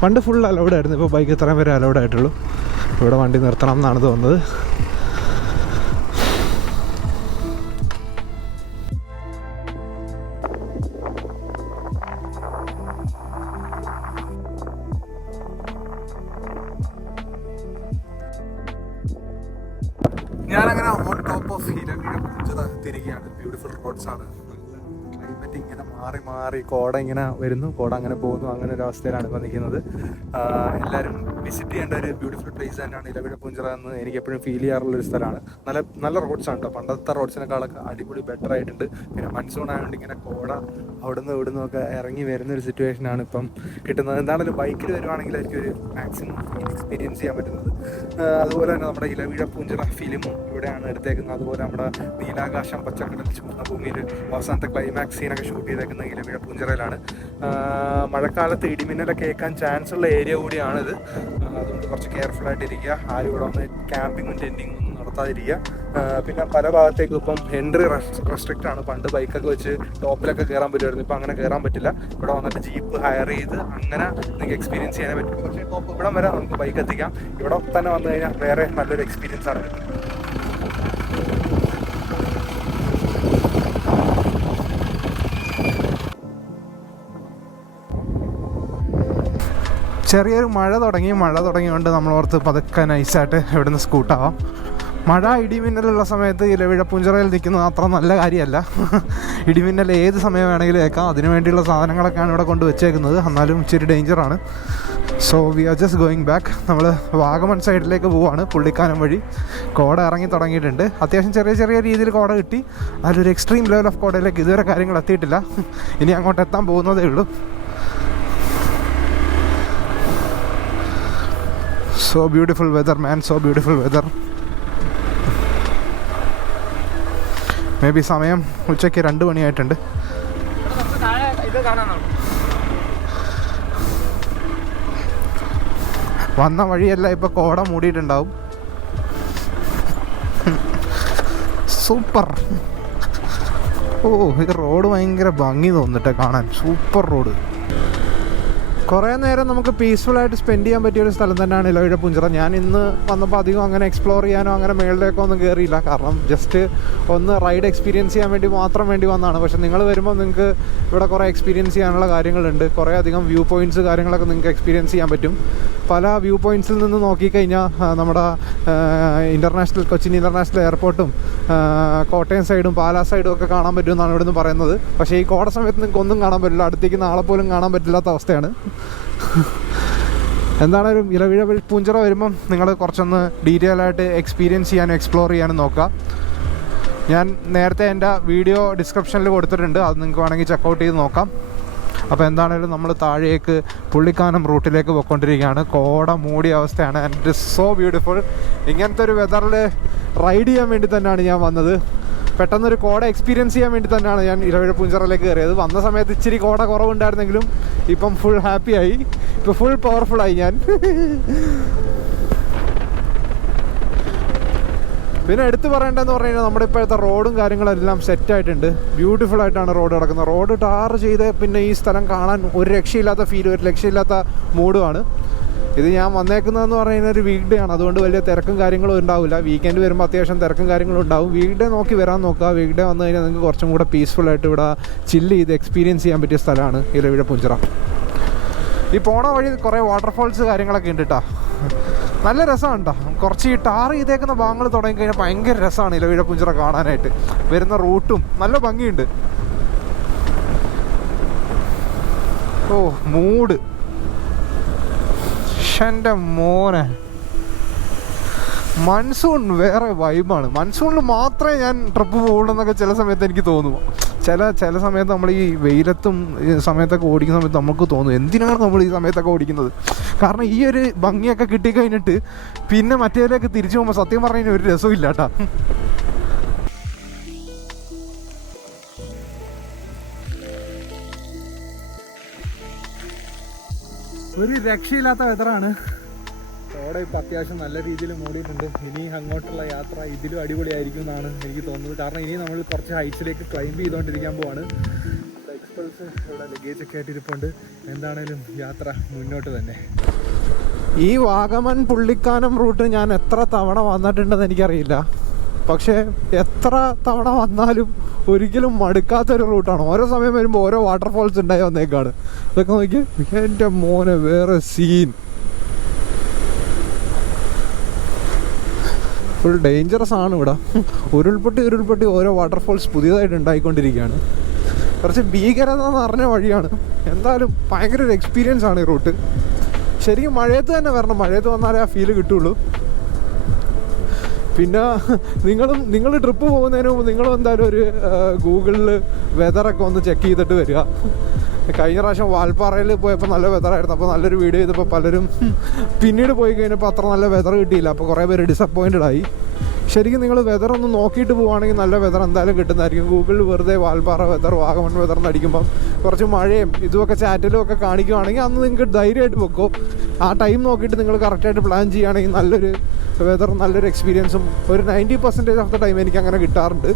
പണ്ട് ഫുൾ അലൗഡ് ആയിരുന്നു, ഇപ്പോൾ ബൈക്ക് ഇത്രയും വരെ അലൗഡ് ആയിട്ടുള്ളൂ. ഇവിടെ വണ്ടി നിർത്തണം എന്നാണ് തോന്നുന്നത്. ഞാനങ്ങനെ ഓൺ ടോപ്പ് ഓഫ് ഇലവിഴപ്പൂഞ്ചിറ തിരികെയാണ്. ബ്യൂട്ടിഫുൾ റോഡ്സ് ആണ്. ക്ലൈമറ്റ് ഇങ്ങനെ മാറി കോട ഇങ്ങനെ വരുന്നു, കോട അങ്ങനെ പോകുന്നു. അങ്ങനെ ഒരു അവസ്ഥയിലാണ് ഇപ്പോൾ നിൽക്കുന്നത്. എല്ലാവരും വിസിറ്റ് ചെയ്യേണ്ട ഒരു ബ്യൂട്ടിഫുൾ പ്ലേസ് തന്നെയാണ് ഇലവിഴപ്പൂഞ്ചിറ എന്ന് എനിക്ക് എപ്പോഴും ഫീൽ ചെയ്യാറുള്ളൊരു സ്ഥലമാണ്. നല്ല റോഡ്സാണ് കേട്ടോ. പണ്ടത്തെ റോഡ്സിനേക്കാളൊക്കെ അടിപൊളി ബെറ്റർ ആയിട്ടുണ്ട്. പിന്നെ മൺസൂൺ ആയതുകൊണ്ട് ഇങ്ങനെ കോട അവിടുന്ന് ഒക്കെ ഇറങ്ങി വരുന്നൊരു സിറ്റുവേഷനാണ് ഇപ്പം കിട്ടുന്നത്. എന്താണെങ്കിലും ബൈക്കിൽ വരുവാണെങ്കിൽ ആയിരിക്കും ഒരു മാക്സിമം എക്സ്പീരിയൻസ് ചെയ്യാൻ പറ്റുന്നത്. അതുപോലെ തന്നെ നമ്മുടെ ഇലവിഴപ്പൂഞ്ചിറ ഫിലിമും ഇവിടെയാണ് എടുത്തേക്കുന്നത്. അതുപോലെ നമ്മുടെ നീലാകാശം പച്ചക്കടൽ ചുവന്ന ഭൂമിയിൽ അവസാനത്തെ ക്ലൈമാക്സ് സീനൊക്കെ ഷൂട്ട് ചെയ്തേക്കുന്ന ഇലവിഴപ്പൂഞ്ചിറയിലാണ്. മഴക്കാലത്ത് ഇടിമിന്നലൊക്കെ കേൾക്കാൻ ചാൻസ് ഉള്ള ഏരിയ കൂടിയാണിത്. അതുകൊണ്ട് കുറച്ച് കെയർഫുൾ ആയിട്ടിരിക്കുക. ആരും ഇവിടെ വന്ന് ക്യാമ്പിങ്ങും ടെൻറ്റിങ്ങും ഒന്നും നടത്താതിരിക്കുക. പിന്നെ പല ഭാഗത്തേക്കും ഇപ്പം എൻട്രി റെസ്ട്രിക്റ്റ് ആണ്. പണ്ട് ബൈക്കൊക്കെ വെച്ച് ടോപ്പിലൊക്കെ കയറാൻ പറ്റുമായിരുന്നു, ഇപ്പം അങ്ങനെ കയറാൻ പറ്റില്ല. ഇവിടെ വന്നിട്ട് ജീപ്പ് ഹയർ ചെയ്ത് അങ്ങനെ നിങ്ങൾക്ക് എക്സ്പീരിയൻസ് ചെയ്യാനേ പറ്റും. പക്ഷേ ടോപ്പ് ഇവിടം വരെ നമുക്ക് ബൈക്ക് എത്തിക്കാം. ഇവിടെ തന്നെ വന്നു കഴിഞ്ഞാൽ വേറെ നല്ലൊരു എക്സ്പീരിയൻസ് ആണ് കിട്ടുന്നത്. ചെറിയൊരു മഴ തുടങ്ങിയോണ്ട് നമ്മളോർത്ത് പതുക്കെ നൈസായിട്ട് ഇവിടുന്ന് സ്കൂട്ടാവാം. മഴ ഇടിമിന്നലുള്ള സമയത്ത് ഇലവിഴപ്പൂഞ്ചിറയിൽ നിൽക്കുന്നത് അത്ര നല്ല കാര്യമല്ല. ഇടിമിന്നൽ ഏത് സമയം വേണമെങ്കിലും ഏൽക്കാം. അതിനു വേണ്ടിയുള്ള സാധനങ്ങളൊക്കെയാണ് ഇവിടെ കൊണ്ട് വെച്ചേക്കുന്നത്. എന്നാലും ഇച്ചിരി ഡേഞ്ചറാണ്. So we are just going back. നമ്മൾ വാഗമൺ സൈഡിലേക്ക് പോവുകയാണ്, പുള്ളിക്കാനം വഴി. കോട ഇറങ്ങി തുടങ്ങിയിട്ടുണ്ട്. അത്യാവശ്യം ചെറിയ രീതിയിൽ കോട കിട്ടി. അതിലൊരു എക്സ്ട്രീം ലെവൽ ഓഫ് കോടയിലേക്ക് ഇതുവരെ കാര്യങ്ങൾ എത്തിയിട്ടില്ല. ഇനി അങ്ങോട്ട് എത്താൻ പോകുന്നതേ ഉള്ളൂ. So beautiful weather man, so beautiful weather. Maybe സമയം ഉച്ചയ്ക്ക് 2 മണിയായിട്ടുണ്ട്. വന്ന വഴിയല്ല ഇപ്പോൾ കോട മൂടിയിട്ടുണ്ടാവും. സൂപ്പർ. ഓ ഈ റോഡ് ഭയങ്കര ഭംഗി തോന്നിട്ടെ കാണാൻ. Super road. കുറേ നേരം നമുക്ക് പീസ്ഫുള്ളായിട്ട് സ്പെൻഡ് ചെയ്യാൻ പറ്റിയൊരു സ്ഥലം തന്നെയാണ് ഇലവിഴ പുഞ്ചിറ. ഞാൻ ഇന്ന് വന്നപ്പോൾ അധികം അങ്ങനെ എക്സ്പ്ലോർ ചെയ്യാനോ അങ്ങനെ മേളിലേക്കോ ഒന്നും കയറിയില്ല. കാരണം ജസ്റ്റ് ഒന്ന് റൈഡ് എക്സ്പീരിയൻസ് ചെയ്യാൻ വേണ്ടി മാത്രം വന്നതാണ്. പക്ഷേ നിങ്ങൾ വരുമ്പോൾ നിങ്ങൾക്ക് ഇവിടെ കുറേ എക്സ്പീരിയൻസ് ചെയ്യാനുള്ള കാര്യങ്ങളുണ്ട്. കുറേ അധികം വ്യൂ പോയിൻറ്റ്സ് കാര്യങ്ങളൊക്കെ നിങ്ങൾക്ക് എക്സ്പീരിയൻസ് ചെയ്യാൻ പറ്റും. പല വ്യൂ പോയിൻറ്റ്സിൽ നിന്ന് നോക്കിക്കഴിഞ്ഞാൽ നമ്മുടെ കൊച്ചിൻ ഇൻ്റർനാഷണൽ എയർപോർട്ടും കോട്ടയം സൈഡും പാലാ സൈഡും ഒക്കെ കാണാൻ പറ്റുമെന്നാണ് ഇവിടെ നിന്ന് പറയുന്നത്. പക്ഷേ ഈ കോട സമയത്ത് നിങ്ങൾക്ക് ഒന്നും കാണാൻ പറ്റില്ല. അടുത്തേക്ക് നാളെ പോലും കാണാൻ പറ്റില്ലാത്ത അവസ്ഥയാണ്. എന്താണേലും ഇലവിഴ പൂഞ്ചിറ വരുമ്പം നിങ്ങൾ കുറച്ചൊന്ന് ഡീറ്റെയിൽ ആയിട്ട് എക്സ്പീരിയൻസ് ചെയ്യാനും എക്സ്പ്ലോർ ചെയ്യാനും നോക്കുക. ഞാൻ നേരത്തെ എൻ്റെ വീഡിയോ ഡിസ്ക്രിപ്ഷനിൽ കൊടുത്തിട്ടുണ്ട്, അത് നിങ്ങൾക്ക് വേണമെങ്കിൽ ചെക്കൗട്ട് ചെയ്ത് നോക്കാം. അപ്പോൾ എന്താണേലും നമ്മൾ താഴേക്ക് പുള്ളിക്കാനം റൂട്ടിലേക്ക് പോയിക്കൊണ്ടിരിക്കുകയാണ്. കോട മൂടിയ അവസ്ഥയാണ്. And it is so beautiful. ഇങ്ങനത്തെ ഒരു വെതറിൽ റൈഡ് ചെയ്യാൻ വേണ്ടി തന്നെയാണ് ഞാൻ വന്നത്. പെട്ടെന്നൊരു കോട എക്സ്പീരിയൻസ് ചെയ്യാൻ വേണ്ടി തന്നെയാണ് ഞാൻ ഇലവിഴ പൂഞ്ചിറയിലേക്ക് കയറിയത്. വന്ന സമയത്ത് ഇച്ചിരി കോട കുറവുണ്ടായിരുന്നെങ്കിലും ഇപ്പം ഫുൾ ഹാപ്പിയായി, ഇപ്പം ഫുൾ പവർഫുള്ളായി ഞാൻ. പിന്നെ എടുത്തു പറയേണ്ടതെന്ന് പറഞ്ഞു കഴിഞ്ഞാൽ നമ്മുടെ ഇപ്പോഴത്തെ റോഡും കാര്യങ്ങളെല്ലാം സെറ്റായിട്ടുണ്ട്. ബ്യൂട്ടിഫുൾ ആയിട്ടാണ് റോഡ് കിടക്കുന്നത്. റോഡ് ടാർ ചെയ്ത് പിന്നെ ഈ സ്ഥലം കാണാൻ ഒരു രക്ഷയില്ലാത്ത ഫീലും ഒരു രക്ഷയില്ലാത്ത മൂഡുമാണ്. ഇത് ഞാൻ വന്നേക്കുന്നതെന്ന് പറഞ്ഞു കഴിഞ്ഞാൽ ഒരു വീക്ക് ഡേ ആണ്, അതുകൊണ്ട് വലിയ തിരക്കും കാര്യങ്ങളും ഉണ്ടാവില്ല. വീക്കെൻഡ് വരുമ്പോൾ അത്യാവശ്യം തിരക്കും കാര്യങ്ങളും ഉണ്ടാവും. വീക്ക് ഡേ നോക്കി വരാൻ നോക്കുക. വീക്ക് ഡേ വന്നു കഴിഞ്ഞാൽ നിങ്ങൾക്ക് കുറച്ചും കൂടെ പീസ്ഫുള്ളായിട്ട് ഇവിടെ ചില്ല് ചെയ്ത് എക്സ്പീരിയൻസ് ചെയ്യാൻ പറ്റിയ സ്ഥലമാണ് ഇലവിഴ പുഞ്ചിറ. ഈ പോണ വഴി കുറേ വാട്ടർഫോൾസ് കാര്യങ്ങളൊക്കെ ഉണ്ട് കേട്ടോ. നല്ല രസമാണ് കേട്ടോ. കുറച്ച് ഈ ടാർ ചെയ്തേക്കുന്ന ഭാഗങ്ങൾ തുടങ്ങിക്കഴിഞ്ഞാൽ ഭയങ്കര രസമാണ് ഇലവിഴ പുഞ്ചിറ കാണാനായിട്ട്. വരുന്ന റൂട്ടും നല്ല ഭംഗിയുണ്ട്. ഓ മൂഡ് എൻ്റെ മോനെ, മൺസൂൺ വേറെ വൈബാണ്. മൺസൂണിൽ മാത്രമേ ഞാൻ ട്രിപ്പ് പോകുള്ളൂ എന്നൊക്കെ ചില സമയത്ത് എനിക്ക് തോന്നുന്നു. ചില സമയത്ത് നമ്മൾ ഈ വെയിലത്തും സമയത്തൊക്കെ ഓടിക്കുന്ന സമയത്ത് നമുക്ക് തോന്നും എന്തിനാണ് നമ്മൾ ഈ സമയത്തൊക്കെ ഓടിക്കുന്നത്. കാരണം ഈ ഒരു ഭംഗിയൊക്കെ കിട്ടിക്കഴിഞ്ഞിട്ട് പിന്നെ മറ്റേതിലേക്ക് തിരിച്ചു പോകുമ്പോൾ സത്യം പറഞ്ഞു കഴിഞ്ഞാൽ ഒരു രസവും ഇല്ല കേട്ടോ. ഒരു രക്ഷയില്ലാത്ത വെതറാണ്. കോട ഇപ്പം അത്യാവശ്യം നല്ല രീതിയിൽ മൂടിയിട്ടുണ്ട്. ഇനി അങ്ങോട്ടുള്ള യാത്ര ഇതിലും അടിപൊളിയായിരിക്കും എന്നാണ് എനിക്ക് തോന്നുന്നത്. കാരണം ഇനി നമ്മൾ കുറച്ച് ഹൈറ്റ്സിലേക്ക് ക്ലൈംബ് ചെയ്തുകൊണ്ടിരിക്കാൻ പോവാണ്. എക്സ്പൾസ് ഇവിടെ ലഗേജൊക്കെ ആയിട്ടിരിപ്പുണ്ട്. എന്താണേലും യാത്ര മുന്നോട്ട് തന്നെ. ഈ വാഗമൺ പുള്ളിക്കാനം റൂട്ട് ഞാൻ എത്ര തവണ വന്നിട്ടുണ്ടെന്ന് എനിക്കറിയില്ല. പക്ഷേ എത്ര തവണ വന്നാലും ഒരിക്കലും മടുക്കാത്തൊരു റൂട്ടാണ്. ഓരോ സമയം വരുമ്പോൾ ഓരോ വാട്ടർഫോൾസ് ഉണ്ടായി വന്നേക്കാണ്. ഇതൊക്കെ നോക്കി എൻ്റെ മോനെ വേറെ സീൻ. ഫുൾ ഡേഞ്ചറസ് ആണ് ഇവിടെ. ഉരുൾപൊട്ടി ഓരോ വാട്ടർഫോൾസ് പുതിയതായിട്ട് ഉണ്ടായിക്കൊണ്ടിരിക്കുകയാണ്. കുറച്ച് ഭീകരത നിറഞ്ഞ വഴിയാണ്. എന്തായാലും ഭയങ്കര ഒരു എക്സ്പീരിയൻസ് ആണ് ഈ റൂട്ട്. ശരിക്കും മഴയത്ത് തന്നെ വരണം. മഴയത്ത് വന്നാലേ ആ ഫീല് കിട്ടുള്ളൂ. പിന്നെ നിങ്ങൾ ട്രിപ്പ് പോകുന്നതിന് മുമ്പ് നിങ്ങളും എന്തായാലും ഒരു ഗൂഗിളിൽ വെതറൊക്കെ ഒന്ന് ചെക്ക് ചെയ്തിട്ട് വരിക. കഴിഞ്ഞ പ്രാവശ്യം വാൽപ്പാറയിൽ പോയപ്പോൾ നല്ല വെതറായിരുന്നു. അപ്പോൾ നല്ലൊരു വീഡിയോ ചെയ്തപ്പോൾ പലരും പിന്നീട് പോയി കഴിഞ്ഞപ്പോൾ അത്ര നല്ല വെതർ കിട്ടിയില്ല. അപ്പോൾ കുറേ പേര് ഡിസപ്പോയിൻറ്റഡ് ആയി. ശരിക്കും നിങ്ങൾ വെതർ ഒന്ന് നോക്കിയിട്ട് പോവുകയാണെങ്കിൽ നല്ല വെതർ എന്തായാലും കിട്ടുന്നതായിരിക്കും. ഗൂഗിളിൽ വെറുതെ വാൽപ്പാറ വെതർ വാഗമൺ വെതർ എന്നടിക്കുമ്പം കുറച്ച് മഴയും ഇതുമൊക്കെ ചാറ്റിലും ഒക്കെ കാണിക്കുകയാണെങ്കിൽ അന്ന് നിങ്ങൾക്ക് ധൈര്യമായിട്ട് വെക്കോ. ആ ടൈം നോക്കിയിട്ട് നിങ്ങൾ കറക്റ്റായിട്ട് പ്ലാൻ ചെയ്യുകയാണെങ്കിൽ നല്ലൊരു വെതറും നല്ലൊരു എക്സ്പീരിയൻസും ഒരു 90% ഓഫ് ദ ടൈം എനിക്ക് അങ്ങനെ കിട്ടാറുണ്ട്.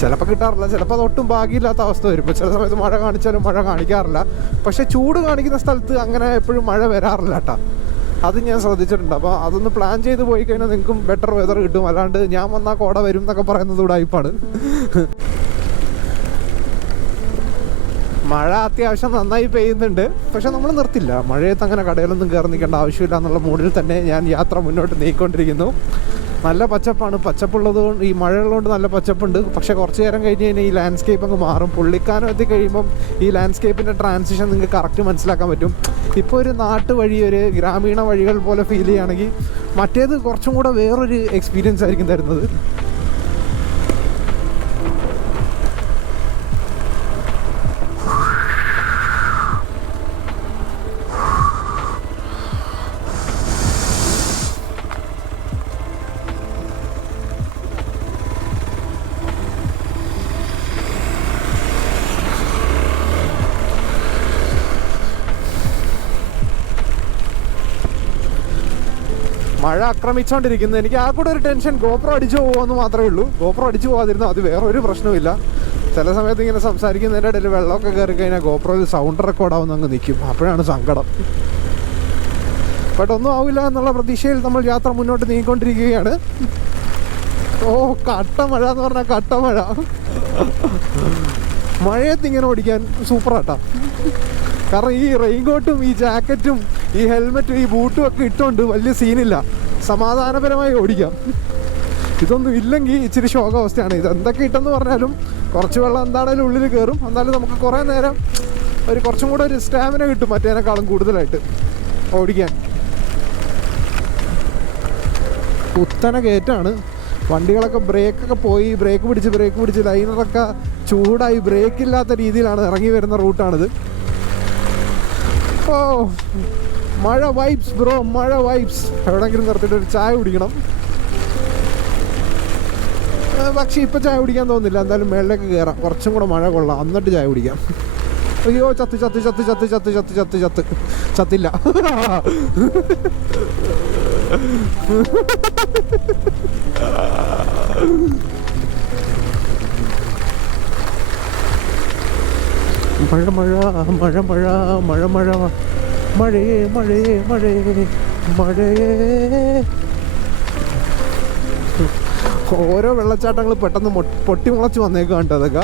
ചിലപ്പോൾ കിട്ടാറില്ല, ചിലപ്പോൾ അതൊട്ടും ഭാഗ്യമില്ലാത്ത അവസ്ഥ വരും. ഇപ്പോൾ ചില സമയത്ത് മഴ കാണിച്ചാലും മഴ കാണിക്കാറില്ല. പക്ഷേ ചൂട് കാണിക്കുന്ന സ്ഥലത്ത് അങ്ങനെ എപ്പോഴും മഴ വരാറില്ല കേട്ടോ. അത് ഞാൻ ശ്രദ്ധിച്ചിട്ടുണ്ട്. അപ്പോൾ അതൊന്ന് പ്ലാൻ ചെയ്ത് പോയി കഴിഞ്ഞാൽ നിങ്ങൾക്കും ബെറ്റർ വെതർ കിട്ടും. അല്ലാണ്ട് ഞാൻ വന്നാൽ കോട വരും എന്നൊക്കെ പറയുന്നത് ഉടായിപ്പാണ്. മഴ അത്യാവശ്യം നന്നായി പെയ്യുന്നുണ്ട്. പക്ഷെ നമ്മൾ നിർത്തില്ല. മഴയത്ത് അങ്ങനെ കടയിലൊന്നും കയറി നിൽക്കേണ്ട ആവശ്യമില്ല എന്നുള്ള മൂഡിൽ തന്നെ ഞാൻ യാത്ര മുന്നോട്ട് നീക്കിക്കൊണ്ടിരിക്കുന്നു. നല്ല പച്ചപ്പാണ്. പച്ചപ്പുള്ളത് കൊണ്ട് ഈ മഴയുള്ളതുകൊണ്ട് നല്ല പച്ചപ്പുണ്ട്. പക്ഷേ കുറച്ച് നേരം കഴിഞ്ഞ് കഴിഞ്ഞാൽ ഈ ലാൻഡ്സ്കേപ്പ് അങ്ങ് മാറും. പുള്ളിക്കാനം എത്തി കഴിയുമ്പം ഈ ലാൻഡ്സ്കേപ്പിൻ്റെ ട്രാൻസിഷൻ നിങ്ങൾക്ക് കറക്റ്റ് മനസ്സിലാക്കാൻ പറ്റും. ഇപ്പോൾ ഒരു നാട്ടുവഴി, ഒരു ഗ്രാമീണ വഴികൾ പോലെ ഫീൽ ചെയ്യുകയാണെങ്കിൽ മറ്റേത് കുറച്ചും കൂടെ വേറൊരു എക്സ്പീരിയൻസ് ആയിരിക്കും തരുന്നത്. മഴ ആക്രമിച്ചുകൊണ്ടിരിക്കുന്നത്. എനിക്ക് ആ കൂടെ ഒരു ടെൻഷൻ, ഗോപ്രോ അടിച്ചു പോകുമെന്ന് മാത്രമേ ഉള്ളൂ. ഗോപ്രോ അടിച്ചു പോകാതിരുന്നു അത് വേറെ ഒരു പ്രശ്നവുമില്ല. ചില സമയത്ത് ഇങ്ങനെ സംസാരിക്കുന്നതിൻ്റെ ഇടയിൽ വെള്ളമൊക്കെ കയറി കഴിഞ്ഞാൽ ഗോപ്രോയിൽ സൗണ്ട് റെക്കോർഡാവുന്ന അങ്ങ് നിൽക്കും. അപ്പോഴാണ് സങ്കടം. ബട്ട് ഒന്നും ആവില്ല എന്നുള്ള പ്രതീക്ഷയിൽ നമ്മൾ യാത്ര മുന്നോട്ട് നീങ്ങിക്കൊണ്ടിരിക്കുകയാണ്. ഓ, കട്ട മഴ എന്ന് പറഞ്ഞാൽ കട്ട മഴ. മഴയത്ത് ഇങ്ങനെ ഓടിക്കാൻ സൂപ്പറാട്ടാ. കാരണം ഈ റെയിൻകോട്ടും ഈ ജാക്കറ്റും ഈ ഹെൽമെറ്റും ഈ ബൂട്ടും ഒക്കെ ഇട്ടുകൊണ്ട് വലിയ സീനില്ല, സമാധാനപരമായി ഓടിക്കാം. ഇതൊന്നും ഇല്ലെങ്കിൽ ഇച്ചിരി ശോകാവസ്ഥയാണ്. ഇത് എന്തൊക്കെ ഇട്ടെന്ന് പറഞ്ഞാലും കുറച്ച് വെള്ളം എന്താണേലും ഉള്ളിൽ കയറും. എന്നാലും നമുക്ക് കുറേ നേരം കുറച്ചും കൂടെ ഒരു സ്റ്റാമിന കിട്ടും മറ്റേനേക്കാളും കൂടുതലായിട്ട് ഓടിക്കാൻ. കുത്തനെ കയറ്റാണ്. വണ്ടികളൊക്കെ ബ്രേക്കൊക്കെ പോയി, ബ്രേക്ക് പിടിച്ച് ലൈനറൊക്കെ ചൂടായി ബ്രേക്കില്ലാത്ത രീതിയിലാണ് ഇറങ്ങി വരുന്ന റൂട്ടാണിത്. ഓ, മഴ വൈബ്സ് ബ്രോ, മഴ വൈബ്സ്. എവിടെയെങ്കിലും നിർത്തിയിട്ട് ഒരു ചായ കുടിക്കണം. പക്ഷേ ഇപ്പം ചായ കുടിക്കാൻ തോന്നുന്നില്ല. എന്തായാലും മേളിലേക്ക് കയറാം, കുറച്ചും കൂടെ മഴ കൊള്ളാം, എന്നിട്ട് ചായ കുടിക്കാം. അയ്യോ, ചത്തില്ല. മഴയേ. ഓരോ വെള്ളച്ചാട്ടങ്ങൾ പെട്ടെന്ന് പൊട്ടിമുളച്ച് വന്നേക്കാം കേട്ടോ. അതൊക്കെ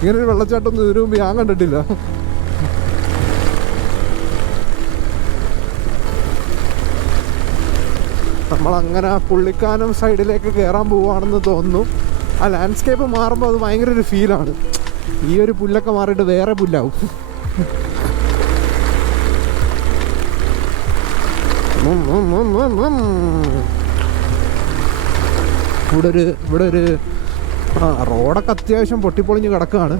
ഇങ്ങനൊരു വെള്ളച്ചാട്ടം ഒന്നും ഇതിനു മുമ്പ് ഞാൻ കണ്ടിട്ടില്ല. നമ്മളങ്ങനെ പുള്ളിക്കാനം സൈഡിലേക്ക് കയറാൻ പോവുകയാണെന്ന് തോന്നുന്നു. ആ ലാൻഡ്സ്കേപ്പ് മാറുമ്പോൾ അത് ഭയങ്കര ഒരു ഫീലാണ്. ഈ ഒരു പുല്ലൊക്കെ മാറിയിട്ട് വേറെ പുല്ലാവും. ഇവിടെ ഒരു റോഡൊക്കെ അത്യാവശ്യം പൊട്ടിപ്പൊളിഞ്ഞ് കിടക്കുകയാണ്.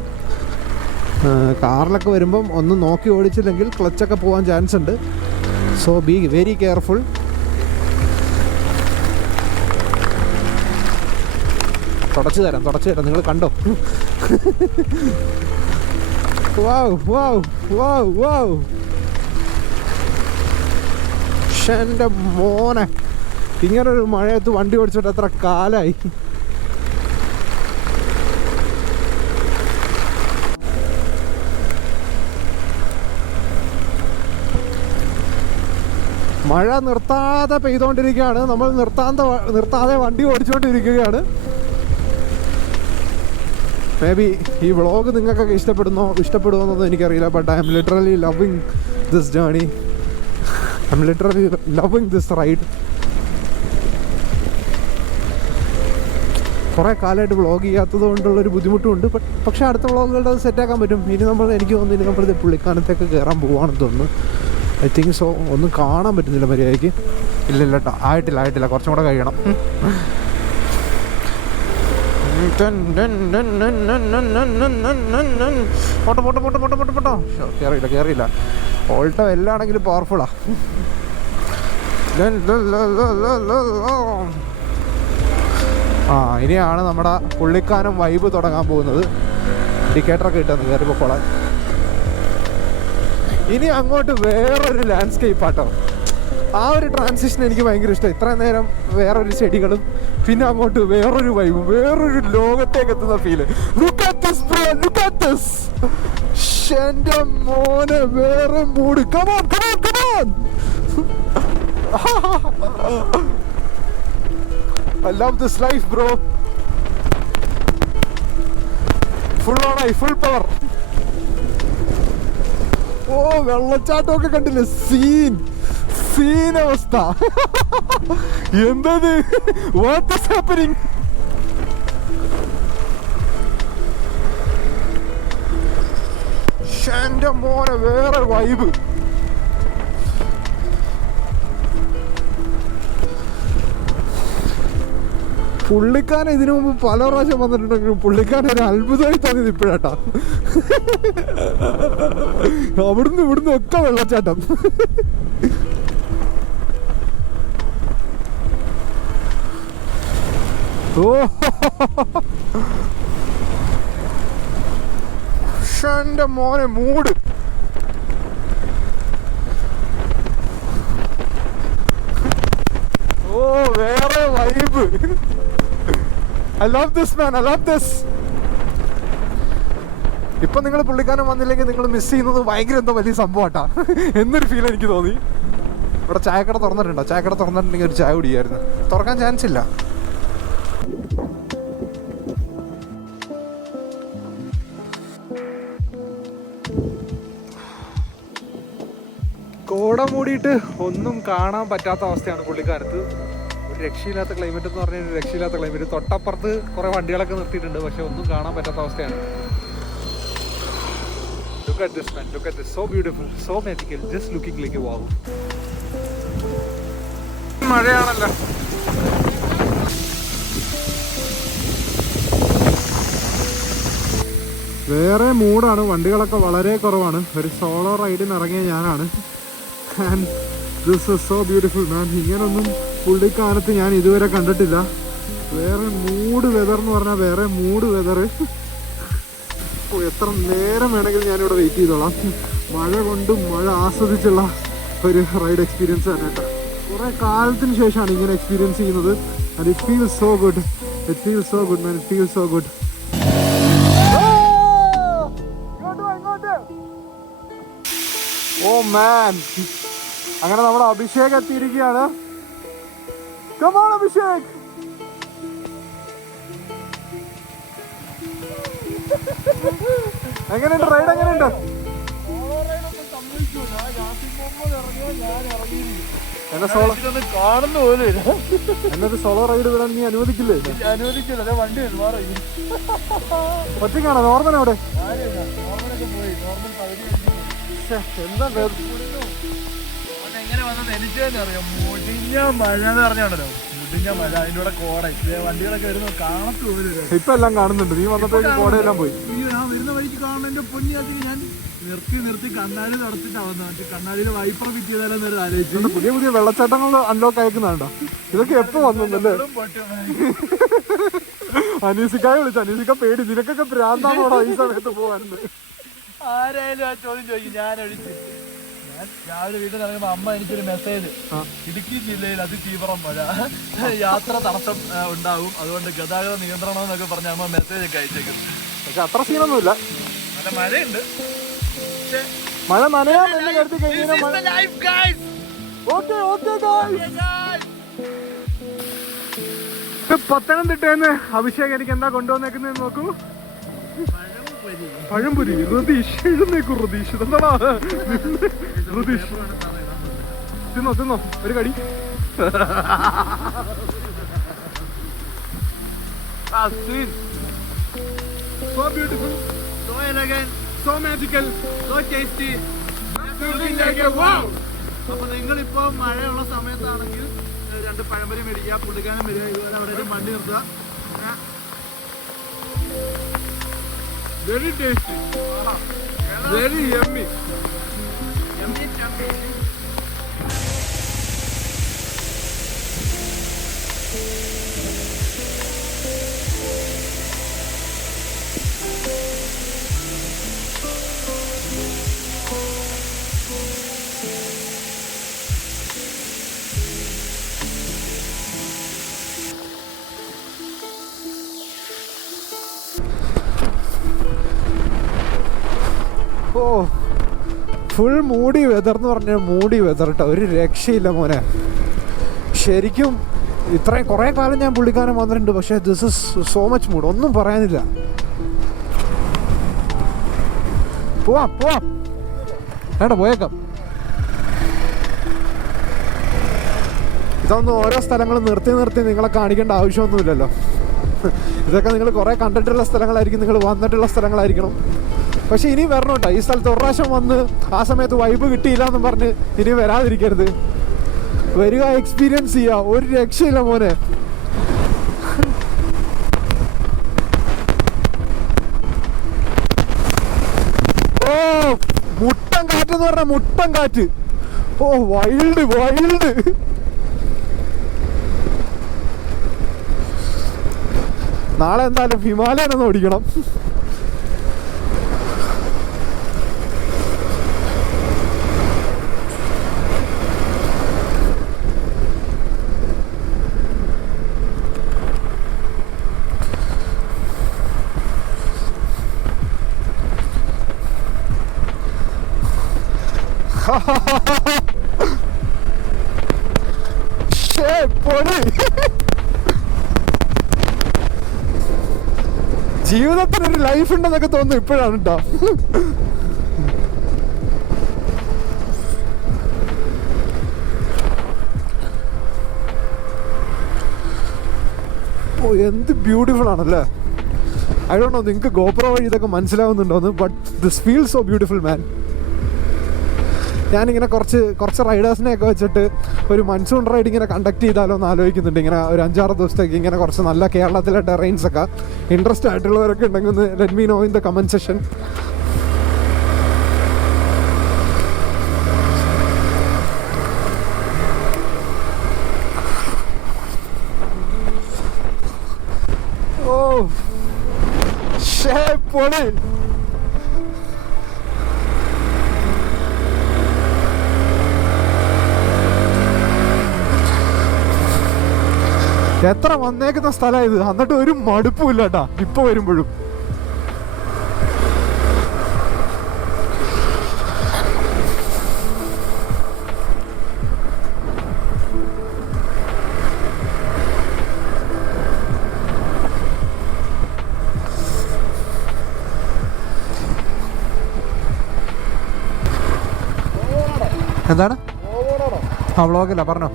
കാറിലൊക്കെ വരുമ്പം ഒന്ന് നോക്കി ഓടിച്ചില്ലെങ്കിൽ ക്ലച്ചൊക്കെ പോകാൻ ചാൻസ് ഉണ്ട്. So be very careful. തുടച്ചു തരാം നിങ്ങൾ കണ്ടോ. എൻ്റെ മോനെ, ഇങ്ങനൊരു മഴയത്ത് വണ്ടി ഓടിച്ചിട്ട് എത്ര കാലായി. മഴ നിർത്താതെ പെയ്തുകൊണ്ടിരിക്കുകയാണ്. നമ്മൾ നിർത്താതെ വണ്ടി ഓടിച്ചുകൊണ്ടിരിക്കുകയാണ്. മേ ബി ഈ വ്ളോഗ് നിങ്ങൾക്കൊക്കെ ഇഷ്ടപ്പെടുമോയെന്നൊന്നും എനിക്കറിയില്ല. But I M literally loving this journey. I M literally loving this ride. കുറേ കാലമായിട്ട് വ്ളോഗ് ചെയ്യാത്തത് കൊണ്ടുള്ളൊരു ബുദ്ധിമുട്ടുമുണ്ട്. പക്ഷേ അടുത്ത വ്ളോഗുകളുടെ അത് സെറ്റാക്കാൻ പറ്റും. എനിക്ക് തോന്നുന്നില്ല നമ്മളിത് പുള്ളിക്കാനത്തേക്ക് കയറാൻ പോവുകയാണെന്ന് തോന്നുന്നു. I think so. ഒന്നും കാണാൻ പറ്റുന്നില്ല മര്യാദയ്ക്ക്. ഇല്ല കേട്ടോ, ആയിട്ടില്ല, കുറച്ചും കൂടെ കഴിയണം. പോട്ടോ. കേറിയില്ല. ഓൾട്ടോ എല്ലാണെങ്കിലും പവർഫുള്ളാ. ഇനിയാണ് നമ്മുടെ പുള്ളിക്കാനം വൈബ് തുടങ്ങാൻ പോകുന്നത്. ഇൻഡിക്കേറ്ററൊക്കെ ഇട്ടെന്ന് കയറി പൊക്കോളാൻ. ഇനി അങ്ങോട്ട് വേറൊരു ലാൻഡ്സ്കേപ്പ് ആട്ടോ. ആ ഒരു ട്രാൻസിഷൻ എനിക്ക് ഭയങ്കര ഇഷ്ടം. ഇത്രയും നേരം വേറൊരു ചെടികളും, പിന്നെ അങ്ങോട്ട് വേറൊരു വൈബും, വേറൊരു ലോകത്തേക്ക് എത്തുന്ന ഫീല്. എൻ്റെ മോനെ, വേറെ mood. Come on. I love this life, bro. Full on eye, full power. ഓ, വെള്ളച്ചാട്ടമൊക്കെ കണ്ടില്ലേ? സീൻ അവസ്ഥ. എന്തത്? What is happening? എൻ്റെ മോനെ, വേറെ വൈബ്. പുള്ളിക്കാരൻ ഇതിനു മുമ്പ് പല പ്രാവശ്യം വന്നിട്ടുണ്ടെങ്കിലും പുള്ളിക്കാരൻ ഒരു അത്ഭുതമായി തോന്നിയത് ഇപ്പോഴാട്ടാ. ഇവിടുന്ന് ഒക്കെ വെള്ളച്ചാട്ടം. ഓ, എൻ്റെ മോനെ, മൂഡ്. ഓ, വേറെ vibe. I love this, man. I love this. ഇപ്പം നിങ്ങൾ പുള്ളിക്കാരൻ വന്നില്ലെങ്കിൽ നിങ്ങൾ മിസ് ചെയ്യുന്നത് ഭയങ്കര എന്തോ വലിയ സംഭവമാട്ടാ എന്നൊരു ഫീൽ എനിക്ക് തോന്നി. ഇവിടെ ചായക്കട തുറന്നിട്ടുണ്ടോ? ചായക്കട തുറന്നിട്ടുണ്ടെങ്കിൽ ഒരു ചായ കുടിക്കായിരുന്നു. തുറക്കാൻ ചാൻസ് ഇല്ല. കോട മൂടിയിട്ട് ഒന്നും കാണാൻ പറ്റാത്ത അവസ്ഥയാണ് പുള്ളിക്കാലത്ത്. ഒരു രക്ഷയില്ലാത്ത ക്ലൈമറ്റ് എന്ന് പറഞ്ഞാൽ ഒരു രക്ഷയില്ലാത്ത ക്ലൈമറ്റ്. തൊട്ടപ്പുറത്ത് കുറേ വണ്ടികളൊക്കെ നിർത്തിയിട്ടുണ്ട്, പക്ഷെ ഒന്നും കാണാൻ പറ്റാത്ത അവസ്ഥയാണ്. Look at this, man. Look at this. So beautiful, so magical. Just looking like a wow. മഴയാണല്ലോ. വേറെ മൂടാണ്, വണ്ടികളൊക്കെ വളരെ കുറവാണ്. ഒരു സോളോ റൈഡിന് ഇറങ്ങിയ ഞാനാണ്. And this is so beautiful man. ഇങ്ങനൊന്നും പുള്ളിക്കാലത്ത് ഞാൻ ഇതുവരെ കണ്ടിട്ടില്ല. വേറെ മൂഡ് വെതർ എന്ന് പറഞ്ഞാൽ വേറെ മൂഡ് വെതർ. എത്ര നേരം വേണമെങ്കിലും ഞാനിവിടെ വെയിറ്റ് ചെയ്തോളാം. മഴ കൊണ്ടും മഴ ആസ്വദിച്ചുള്ള ഒരു റൈഡ് എക്സ്പീരിയൻസ് തന്നെ കേട്ടോ. കുറേ കാലത്തിന് ശേഷമാണ് ഇങ്ങനെ എക്സ്പീരിയൻസ് ചെയ്യുന്നത്. And it feels so good. It feels so good man. It feels so good. Oh man, അങ്ങനെ നമ്മുടെ അഭിഷേക് എത്തിയിരിക്കുകയാണ്. Come on, Abhishek. എങ്ങനെയുണ്ട് റൈഡ്? എങ്ങനെയുണ്ട്? എന്നൊരു സോളോ റൈഡ് വിടാൻ നീ അനുവദിക്കില്ലേ? ഒറ്റയ്ക്കാണോ? നോർമൻ അവിടെ എന്താ എങ്ങനെ വന്നത് എനിക്കറിയാം. മുടിഞ്ഞ മഴ എന്ന് പറഞ്ഞാണല്ലോ, മുടിഞ്ഞ മഴ. അതിൻ്റെ കൂടെ കോട. വണ്ടികളൊക്കെ വരുന്നത് കാണത്ത് പോലും. ഇപ്പൊ എല്ലാം കാണുന്നുണ്ട്. നീ വന്നപ്പോഴേക്കും കോടയെല്ലാം പോയി. ഞാൻ വരുന്ന വഴിക്ക് കാണുന്നതിന്റെ പൊന്നിയാത്തിന് ഞാൻ നിർത്തി കണ്ണാടി നടത്തിട്ടാ വന്നത്. മറ്റേ കണ്ണാടിയിൽ വൈപ്പർ കിട്ടിയതല്ലെന്നൊരു ആലോചിച്ചു. പുതിയ പുതിയ വെള്ളച്ചാട്ടങ്ങൾ അൺലോക്ക് അയക്കുന്നുണ്ടോ? ഇതൊക്കെ എപ്പോ വന്നല്ലേ? അനീസിക്കായെ വിളിച്ചു. അനീസിക്ക പേടി. നിനക്കൊക്കെ ഭ്രാന്താണോടോ ഈ സമയത്ത് പോവാനെന്ന്? ആരായാലും ആ ചോദ്യം ചോദിക്കും. ഞാൻ രാവിലെ വീട്ടിൽ ഇറങ്ങുമ്പോൾ അമ്മ എനിക്കൊരു മെസ്സേജ്, ഇടുക്കി ജില്ലയിൽ അതിതീവ്രം മഴ, യാത്ര തടസ്സം ഉണ്ടാവും, അതുകൊണ്ട് ഗതാഗത നിയന്ത്രണം എന്നൊക്കെ പറഞ്ഞ അമ്മ മെസ്സേജ് ഒക്കെ അയച്ചേക്കുന്നു. പക്ഷെ അത്ര സീനൊന്നുമില്ല. നല്ല മഴയുണ്ട്. മഴ നനയാന്ന് കരുതി കഴിഞ്ഞാൽ പത്തനംതിട്ടേന്ന് അഭിഷേക് എനിക്ക് എന്താ കൊണ്ടുവന്നേക്കുന്നത് നോക്കൂ. പഴംപൊരി. ഋതീഷ് എഴുന്നേക്കൂ. ഋതീഷ് എന്താടാ? ഋതീഷ് തിന്നോ ഒരു കടി. So beautiful, so elegant, so magical, so tasty. അപ്പൊ നിങ്ങളിപ്പോ മഴയുള്ള സമയത്താണെങ്കിൽ 2 പഴംപൊരി മേടിക്കുക, പുള്ളിക്കാനും വരിക, ഇതുപോലെ അവിടെ ഒരു വണ്ടി നിർത്തുക. Very tasty, very yummy. ഓ, ഫുൾ മൂടി വെതർ എന്ന് പറഞ്ഞാൽ മൂടി വെതർ കേട്ടോ. ഒരു രക്ഷയില്ല മോനെ. ശരിക്കും ഇത്രയും കുറേ കാലം ഞാൻ പുള്ളിക്കാരൻ വന്നിട്ടുണ്ട്, പക്ഷേ this is so much mood. ഒന്നും പറയാനില്ല. പോവാം വേണ്ട, പോയേക്കാം. ഇതൊന്നും ഓരോ സ്ഥലങ്ങൾ നിർത്തി നിങ്ങളെ കാണിക്കേണ്ട ആവശ്യമൊന്നുമില്ലല്ലോ. ഇതൊക്കെ നിങ്ങൾ കുറേ കണ്ടിട്ടുള്ള സ്ഥലങ്ങളായിരിക്കും, നിങ്ങൾ വന്നിട്ടുള്ള സ്ഥലങ്ങളായിരിക്കണം. പക്ഷെ ഇനി വരണം കേട്ടോ. ഈ സ്ഥലത്ത് ഒരു പ്രാവശ്യം വന്ന് ആ സമയത്ത് വൈബ് കിട്ടിയില്ല എന്നും പറഞ്ഞ് ഇനി വരാതിരിക്കരുത്. വരിക, എക്സ്പീരിയൻസ് ചെയ്യുക. ഒരു രക്ഷയില്ല മോനെ. ഓ, മുട്ടൻ കാറ്റ് എന്ന് പറഞ്ഞ മുട്ടൻ കാറ്റ്. ഓ, വൈൽഡ്. നാളെ എന്തായാലും ഹിമാലയൻ ഒന്ന് ഓടിക്കണം. ജീവിതത്തിനൊരു ലൈഫ് ഉണ്ടെന്നൊക്കെ തോന്നുന്നു ഇപ്പോഴാണ് കേട്ടോ. ഓ എന്ത് ബ്യൂട്ടിഫുൾ ആണല്ലേ. ഐ ഡോണ്ട് നോ നിങ്ങൾക്ക് ഗോപ്രോ വഴി ഇതൊക്കെ മനസ്സിലാവുന്നുണ്ടോന്ന്, but this feel so beautiful man. ഞാനിങ്ങനെ കുറച്ച് റൈഡേഴ്സിനെയൊക്കെ വെച്ചിട്ട് ഒരു മൺസൂൺ റൈഡ് ഇങ്ങനെ കണ്ടക്ട് ചെയ്താലോ എന്ന് ആലോചിക്കുന്നുണ്ട്. ഇങ്ങനെ ഒരു 5-6 ദിവസത്തേക്ക് ഇങ്ങനെ കുറച്ച് നല്ല കേരളത്തിലെ ടെറൈൻസ് ഒക്കെ ഇൻട്രസ്റ്റ് ആയിട്ടുള്ളവരൊക്കെ ഉണ്ടെങ്കിൽ ഒന്ന് let me know in the comment section. ഓ പൊളി. എത്ര വന്നേക്കുന്ന സ്ഥലം ഇത്, എന്നിട്ട് ഒരു മടുപ്പും ഇല്ല കേട്ടാ ഇപ്പൊ വരുമ്പോഴും. എന്താണ് ആ വ്ളോഗില്ല പറഞ്ഞോ.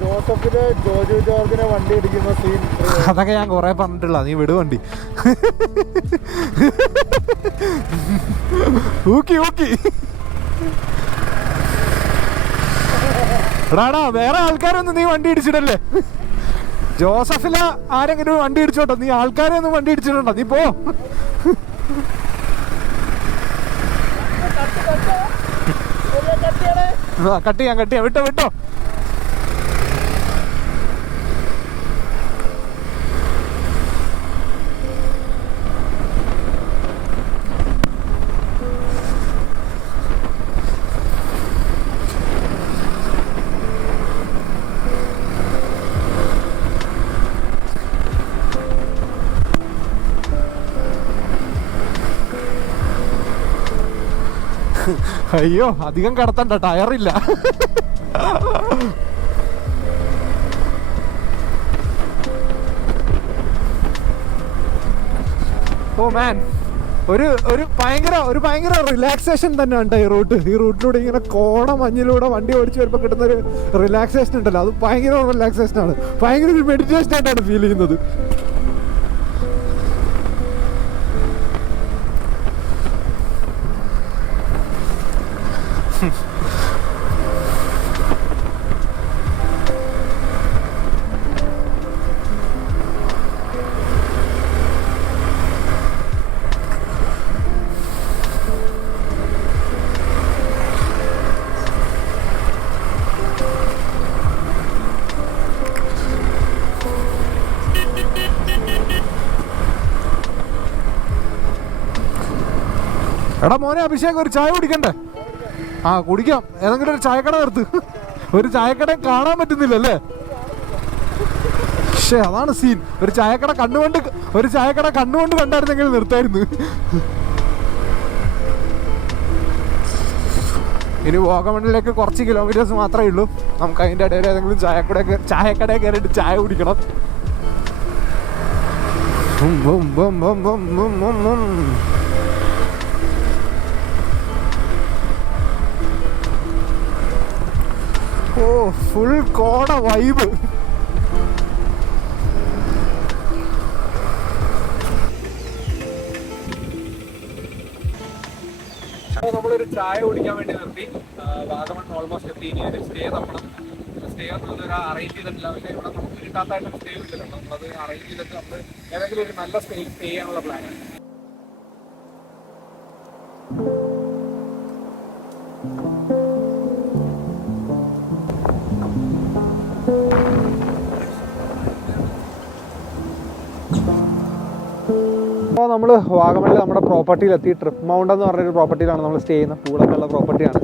ജോസഫില് ജോജു ജോർജിനെ വണ്ടി ഇടിക്കുന്ന സീൻ അതൊക്കെ ഞാൻ കുറെ പറഞ്ഞിട്ടുള്ള, നീ വിടു വണ്ടി. ഊക്കി എടാടാ, വേറെ ആൾക്കാരൊന്നും നീ വണ്ടി ഇടിച്ചിടല്ലേ. ജോസഫില ആരെങ്കിലും വണ്ടി ഇടിച്ചോട്ടോ, നീ ആൾക്കാരെ ഒന്നും വണ്ടി ഇടിച്ചിട്ടുണ്ടോ? നീ പോ. കട്ട് ചെയ്യാം വിട്ടോ. അയ്യോ അധികം കടത്തണ്ട, ടയറില്ല. ഓ മാൻ, ഒരു ഭയങ്കര റിലാക്സേഷൻ തന്നെയാണ് ഈ റൂട്ടിലൂടെ ഇങ്ങനെ കോട മഞ്ഞിലൂടെ വണ്ടി ഓടിച്ച് വരുമ്പോൾ കിട്ടുന്ന ഒരു റിലാക്സേഷൻ ഉണ്ടല്ലോ, അത് ഭയങ്കര റിലാക്സേഷൻ ആണ്. ഭയങ്കര ഒരു മെഡിറ്റേഷൻ ആയിട്ടാണ് ഫീൽ ചെയ്യുന്നത്. എടാ മോനെ അഭിഷേക്, ഒരു ചായ കുടിക്കണ്ടേ? ആ കുടിക്കാം, ഏതെങ്കിലും ഒരു ചായക്കട നിർത്ത്. ഒരു ചായക്കട കാണാൻ പറ്റുന്നില്ലല്ലേ? പക്ഷേ അതാണ് സീൻ. ഒരു ചായക്കട കണ്ണുകൊണ്ട് കണ്ടായിരുന്നെങ്കിൽ നിർത്തായിരുന്നു. ഇനി വാഗമണിലേക്ക് കുറച്ച് കിലോമീറ്റേഴ്സ് മാത്രമേ ഉള്ളൂ. നമുക്ക് അതിൻ്റെ ഇടയിൽ ഏതെങ്കിലും ചായക്കട കയറിയിട്ട് ചായ കുടിക്കണം. ഓ ഫുൾ കോട വൈബ്. അപ്പോൾ നമ്മളൊരു ചായ കുടിക്കാൻ വേണ്ടി നിർത്തി. വാഗമൺ ഓൾമോസ്റ്റ് എത്തി. ഇനി ഒരു സ്റ്റേ തപ്പണം. സ്റ്റേ ഒന്നും അറേഞ്ച് ചെയ്തിട്ടില്ല. പക്ഷേ ഇവിടെ നമുക്ക് കിട്ടാത്തായിട്ട് സ്റ്റേ ഇല്ലല്ലോ. നമ്മളത് അറേഞ്ച് ചെയ്തിട്ട് നമ്മൾ ഏതെങ്കിലും ഒരു നല്ല സ്റ്റേ ചെയ്യാനുള്ള പ്ലാനാണ്. അപ്പോൾ നമ്മൾ വാഗമണിൽ നമ്മുടെ പ്രോപ്പർട്ടിയിലെത്തി. ട്രിപ്പ് മൗണ്ട് എന്ന് പറഞ്ഞൊരു പ്രോപ്പർട്ടിയിലാണ് നമ്മൾ സ്റ്റേ ചെയ്യുന്നത്. പൂളൊക്കെ ഉള്ള പ്രോപ്പർട്ടിയാണ്.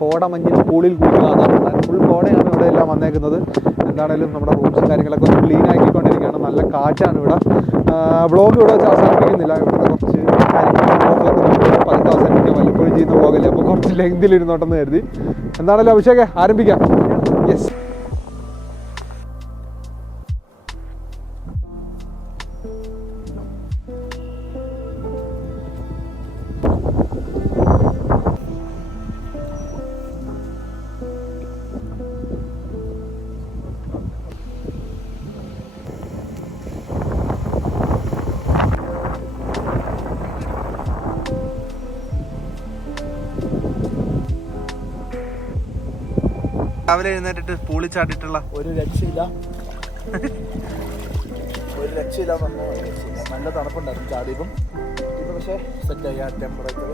കോട മഞ്ഞിൽ പൂളിൽ കൂടുക എന്നാണ്. ഫുൾ കോടയാണ് ഇവിടെ എല്ലാം വന്നേക്കുന്നത്. എന്താണേലും നമ്മുടെ റൂംസും കാര്യങ്ങളൊക്കെ ഒന്ന് ക്ലീൻ ആക്കിക്കൊണ്ടിരിക്കുകയാണ്. നല്ല കാറ്റാണ് ഇവിടെ. വ്ളോഗ് ഇവിടെ അവസാനിപ്പിക്കുന്നില്ല. ഇവിടുത്തെ കുറച്ച് പതുക്കെ അവസാനിപ്പിക്കാൻ വല്ലപ്പോഴും ചെയ്യുന്ന പോകല്ലേ, അപ്പോൾ കുറച്ച് ലെങ്തിലിരുന്നോട്ടെന്ന് കരുതി. എന്താണല്ലോ അഭിഷേക്, ആരംഭിക്കാം. യെസ്. രാവിലെ എഴുന്നേറ്റിട്ട് പൂളി ചാടിയിട്ടുള്ള ഒരു രക്ഷയില്ല, നല്ല തണുപ്പുണ്ടായിരുന്നു ചാടിയപ്പം. ഇപ്പം പക്ഷേ സെറ്റായി ആ ടെമ്പറേച്ചർ.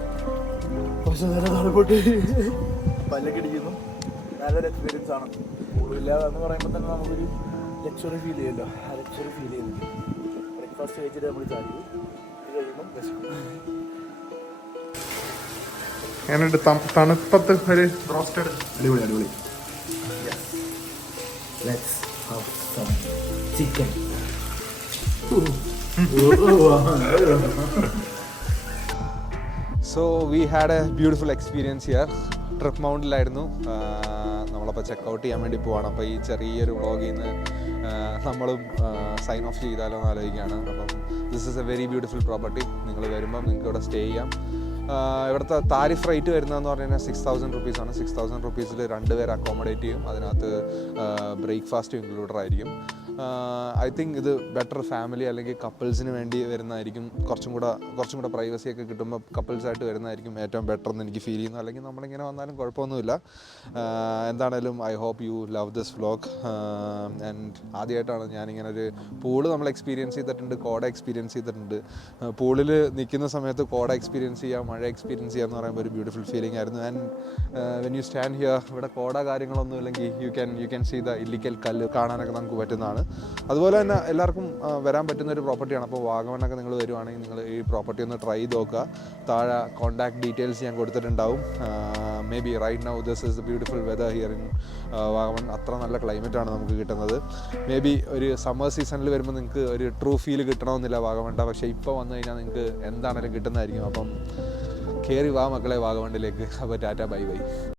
പക്ഷെ നല്ല തണുപ്പോട്ട് പല്ലക്കിടിക്കുന്നു. നല്ലൊരു എക്സ്പീരിയൻസ് ആണ്. പൂളില്ലാതെ എന്ന് പറയുമ്പോൾ തന്നെ നമുക്കൊരു ലക്ഷറി ഫീൽ ചെയ്യുമല്ലോ. ആ ലക്ഷറി ഫീൽ ചെയ്യുന്നുണ്ട്. ബ്രേക്ക്ഫാസ്റ്റ് കഴിച്ചിട്ട് നമ്മൾ ചാടിയത്. ഇത് കഴിയുമ്പം തണുപ്പത്ത് ഒരു റോസ്റ്റഡ് അടിപൊളി. Let's have some chicken. So we had a beautiful experience here. Trip മൗണ്ടിലായിരുന്നു. നമ്മളപ്പോൾ ചെക്കൗട്ട് ചെയ്യാൻ വേണ്ടി പോവാണ്. അപ്പോൾ ഈ ചെറിയൊരു വ്ളോഗിൽ നിന്ന് നമ്മളും സൈൻ ഓഫ് ചെയ്താലോ എന്ന് ആലോചിക്കുകയാണ്. അപ്പം this is A very beautiful property. നിങ്ങൾ വരുമ്പം നിങ്ങൾക്ക് ഇവിടെ സ്റ്റേ ചെയ്യാം. ഇവിടുത്തെ താരിഫ് റേറ്റ് വരുന്നതെന്ന് പറഞ്ഞു കഴിഞ്ഞാൽ 6,000 റുപ്പീസാണ്. 6,000 റുപ്പീസിൽ 2 പേര് അക്കോമഡേറ്റ് ചെയ്യും. അതിനകത്ത് ബ്രേക്ക്ഫാസ്റ്റ് ഇൻക്ലൂഡഡ് ആയിരിക്കും. ഐ തിങ്ക് ഇത് ബെറ്റർ ഫാമിലി അല്ലെങ്കിൽ കപ്പിൾസിന് വേണ്ടി വരുന്നതായിരിക്കും. കുറച്ചും കൂടെ പ്രൈവസിയൊക്കെ കിട്ടുമ്പോൾ കപ്പിൾസായിട്ട് വരുന്നതായിരിക്കും ഏറ്റവും ബെറ്റർ എന്ന് എനിക്ക് ഫീൽ ചെയ്യുന്നു. അല്ലെങ്കിൽ നമ്മളിങ്ങനെ വന്നാലും കുഴപ്പമൊന്നുമില്ല. എന്താണേലും I hope you love this vlog. And ആദ്യമായിട്ടാണ് ഞാനിങ്ങനെ ഒരു പൂള് നമ്മൾ എക്സ്പീരിയൻസ് ചെയ്തിട്ടുണ്ട്, കോട എക്സ്പീരിയൻസ് ചെയ്തിട്ടുണ്ട്. പൂളിൽ നിൽക്കുന്ന സമയത്ത് കോട എക്സ്പീരിയൻസ് ചെയ്യുക, മഴ എക്സ്പീരിയൻസ് ചെയ്യുക എന്ന് പറയുമ്പോൾ ഒരു ബ്യൂട്ടിഫുൾ ഫീലിംഗ് ആയിരുന്നു. And when you stand here, ഇവിടെ കോട കാര്യങ്ങളൊന്നും ഇല്ലെങ്കിൽ you can see the Illikkal Kallu കാണാനൊക്കെ നമുക്ക് പറ്റുന്നതാണ്. അതുപോലെ തന്നെ എല്ലാവർക്കും വരാൻ പറ്റുന്ന ഒരു പ്രോപ്പർട്ടിയാണ്. അപ്പോൾ വാഗമണ്ണൊക്കെ നിങ്ങൾ വരുവാണെങ്കിൽ നിങ്ങൾ ഈ പ്രോപ്പർട്ടി ഒന്ന് ട്രൈ ചെയ്ത് നോക്കുക. താഴെ കോൺടാക്ട് ഡീറ്റെയിൽസ് ഞാൻ കൊടുത്തിട്ടുണ്ടാവും. Maybe right now this is the beautiful weather here in Vagamon. അത്ര നല്ല ക്ലൈമറ്റാണ് നമുക്ക് കിട്ടുന്നത്. മേ ബി ഒരു സമ്മർ സീസണിൽ വരുമ്പോൾ നിങ്ങൾക്ക് ഒരു ട്രൂ ഫീൽ കിട്ടണമെന്നില്ല വാഗമണ്ണ. പക്ഷേ ഇപ്പോൾ വന്നു കഴിഞ്ഞാൽ നിങ്ങൾക്ക് എന്താണെങ്കിലും കിട്ടുന്നതായിരിക്കും. അപ്പം കയറി വാ മക്കളെ വാഗമണ്ണിലേക്ക്. അപ്പോൾ ടാറ്റ ബൈ ബൈ.